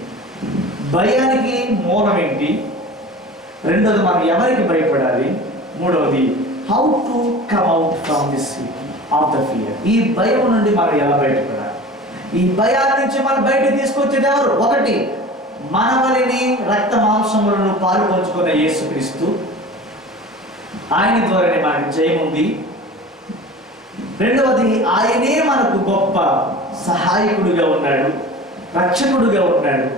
భయానికి మూలం ఏంటి, రెండోది మనం ఎవరికి భయపడాలి, మూడవది how to come out from this of the fear. ఈ భయం నుండి మనం ఎలా బయటపడాలి? ఈ భయాల నుంచి మనం బయటకు తీసుకొచ్చేది ఎవరు? ఒకటి, మన వలెని రక్త మాంసములను పాలు పంచుకున్న యేసుక్రీస్తు, ఆయన ద్వారానే మనకి జయం ఉంది. రెండవది, ఆయనే మనకు గొప్ప సహాయకుడిగా ఉన్నాడు, రక్షకుడుగా ఉన్నాడు.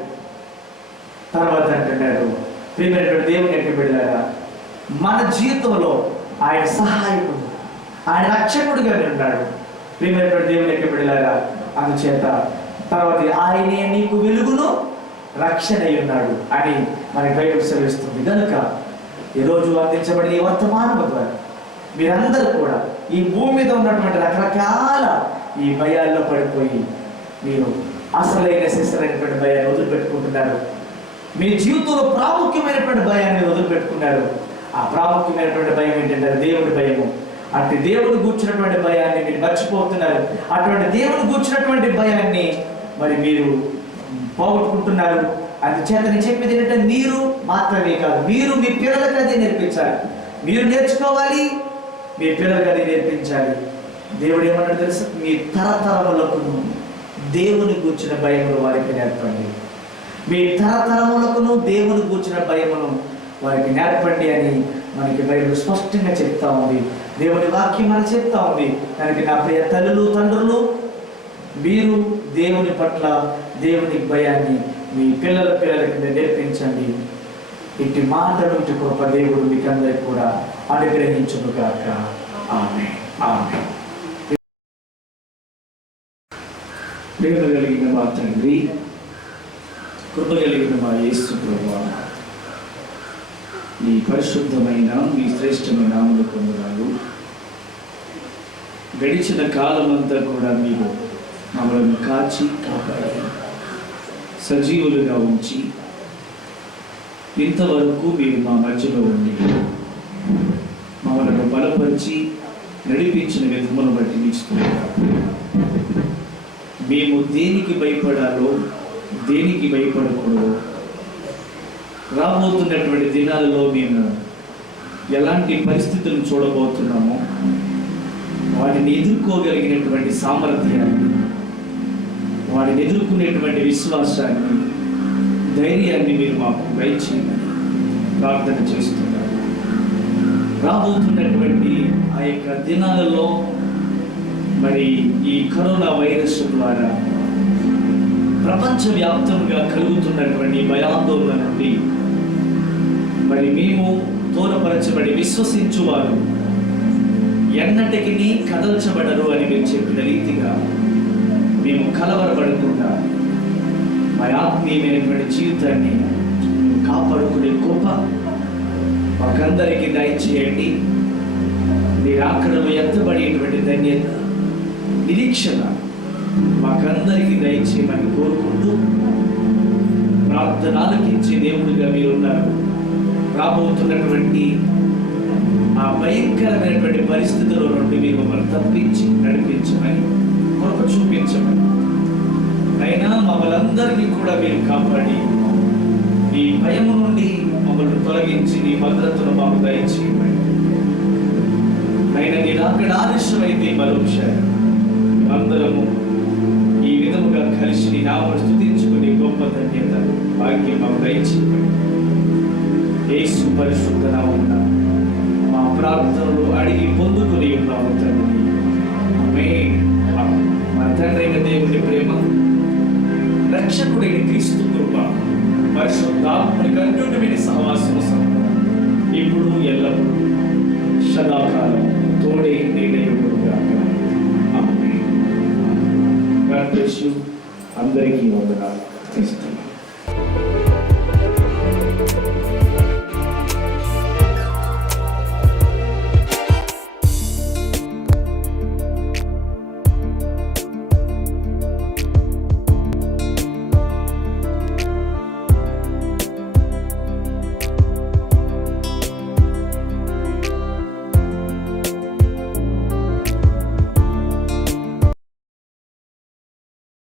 తర్వాత అంటున్నాడు, ప్రియమైనటువంటి దేవుని యొక్క బిడ్డలారా, మన జీవితంలో ఆయన సహాయకుడు, ఆయన రక్షకుడిగా ఉన్నాడు. ప్రియమైనటువంటి దేవుని యొక్క బిడ్డలారా, అందుచేత తర్వాత ఆయనే నీకు వెలుగును రక్షణ అయి ఉన్నాడు అని మనకి బైబిల్ సెలవిస్తుంది. కనుక ఈరోజు అందించబడిన ఈ వర్తమానము ద్వారా మీరందరూ కూడా ఈ భూమి మీద ఉన్నటువంటి రకరకాల ఈ భయాల్లో పడిపోయి మీరు అసలైన శిశులైనటువంటి భయాన్ని వదిలిపెట్టుకుంటున్నారు. మీ జీవితంలో ప్రాముఖ్యమైనటువంటి భయాన్ని వదిలిపెట్టుకున్నారు. ఆ ప్రాముఖ్యమైనటువంటి భయం ఏంటంటే దేవుడి భయము. అంటే దేవుడు కూర్చున్నటువంటి భయాన్ని మీరు మర్చిపోతున్నారు. అటువంటి దేవుడు కూర్చున్నటువంటి భయాన్ని మరి మీరు పోగొట్టుకుంటున్నారు. అందుచేత నేను చెప్పేది ఏంటంటే మీరు మాత్రమే కాదు, మీరు మీ పిల్లలకు అది నేర్పించాలి. మీరు నేర్చుకోవాలి, మీ పిల్లలకు అది నేర్పించాలి. దేవుడు ఏమన్నాడు తెలుసు? మీ తరతరములకు దేవుని కూర్చున్న భయమును వారికి నేర్పండి. మీ తరతరములకును దేవుని కూర్చున్న భయమును వారికి నేర్పండి అని మనకి బైబిల్ స్పష్టంగా చెప్తా ఉంది. దేవుని వాక్యం మనకు చెప్తా ఉంది. కనుక నా ప్రియ తల్లులు తండ్రులు, మీరు దేవుని పట్ల దేవుని భయాన్ని మీ పిల్లలకి నేర్పించండి. ఇట్టి మాటలు ఇటు కృప దేవుడు మీకు అందరికీ కూడా అనుగ్రహించును గాక. ఆమేన్. ఆమేన్. ప్రేమ కలిగిన మా తండ్రి, కృప కలిగిన మా యేసు ప్రభువా, మీ పరిశుద్ధమైన మీ శ్రేష్టమైన నామములు పొందునాలు. గడిచిన కాలం అంతా కూడా మీరు మమ్మల్ని కాచి కాపాడి సజీవులుగా ఉంచి ఇంతవరకు మీరు మా మధ్యలో ఉండి మమ్మల్ని బలపరిచి నడిపించిన విధమును బట్టి ఇస్తున్నారు. మేము దేనికి భయపడాలో దేనికి భయపడకూడదు, రాబోతున్నటువంటి దినాలలో మేము ఎలాంటి పరిస్థితులను చూడబోతున్నామో వాటిని ఎదుర్కోగలిగినటువంటి సామర్థ్యాన్ని, వాటిని ఎదుర్కొనేటువంటి విశ్వాసాన్ని, ధైర్యాన్ని మీరు మాకు దయచేయమని ప్రార్థన చేస్తున్నారు. రాబోతున్నటువంటి ఆ యొక్క దినాలలో మరి ఈ కరోనా వైరస్ ద్వారా ప్రపంచవ్యాప్తంగా కలుగుతున్నటువంటి భయాందోళన నుండి మరి మేము దూరపరచబడి విశ్వసించువారు ఎన్నటికీ కదల్చబడరు అని మీరు చెప్పిన రీతిగా మేము కలవరపడకుండా మా ఆత్మీయమైనటువంటి జీవితాన్ని కాపాడుకునే గొప్ప మాకందరికీ దయచేయండి. మీరు ఆకడలో ఎత్తబడేటువంటి ధన్యత, నిరీక్షణ మాకందరికీ దయచేయమని కోరుకుంటూ ప్రార్థన ఆలకించే దేవుడిగా మీరున్నారు. రాబోతున్నటువంటి ఆ భయంకరమైనటువంటి పరిస్థితుల నుండి మీరు మమ్మల్ని తప్పించి నడిపించమని, కృప చూపించమని, అయినా మమ్మల్ందరినీ కూడా మీరు కాపాడి ఈ భయము నుండి మమ్మల్ని తొలగించి నీ భద్రతను మాకు దయచేయమని, అయినా నేను అక్కడ ఆలస్యమైతే మరోసారి అందరము ఈ విధముగా కలిసి నీ నామమును స్తుతించుకునే గొప్ప ధన్యత భాగ్యం మాకు దయచేయమని యేసు పరిశుద్ధ నామమున మా ప్రార్థనలు అడిగి పొందుకుని ఉన్నాము తండ్రి. ఆమేన్. మా తండ్రి అయిన దేవుని ప్రేమ, రక్షకుడైన క్రీస్తు కృప, పరిశుద్ధాత్మని అన్యోన్యమైన సహవాసము ఇప్పుడు ఎల్లప్పుడూ సదాకాలం తోడే నీడయుడుగాక. ఆమేన్. God bless you. అందరికీ వందనాలు.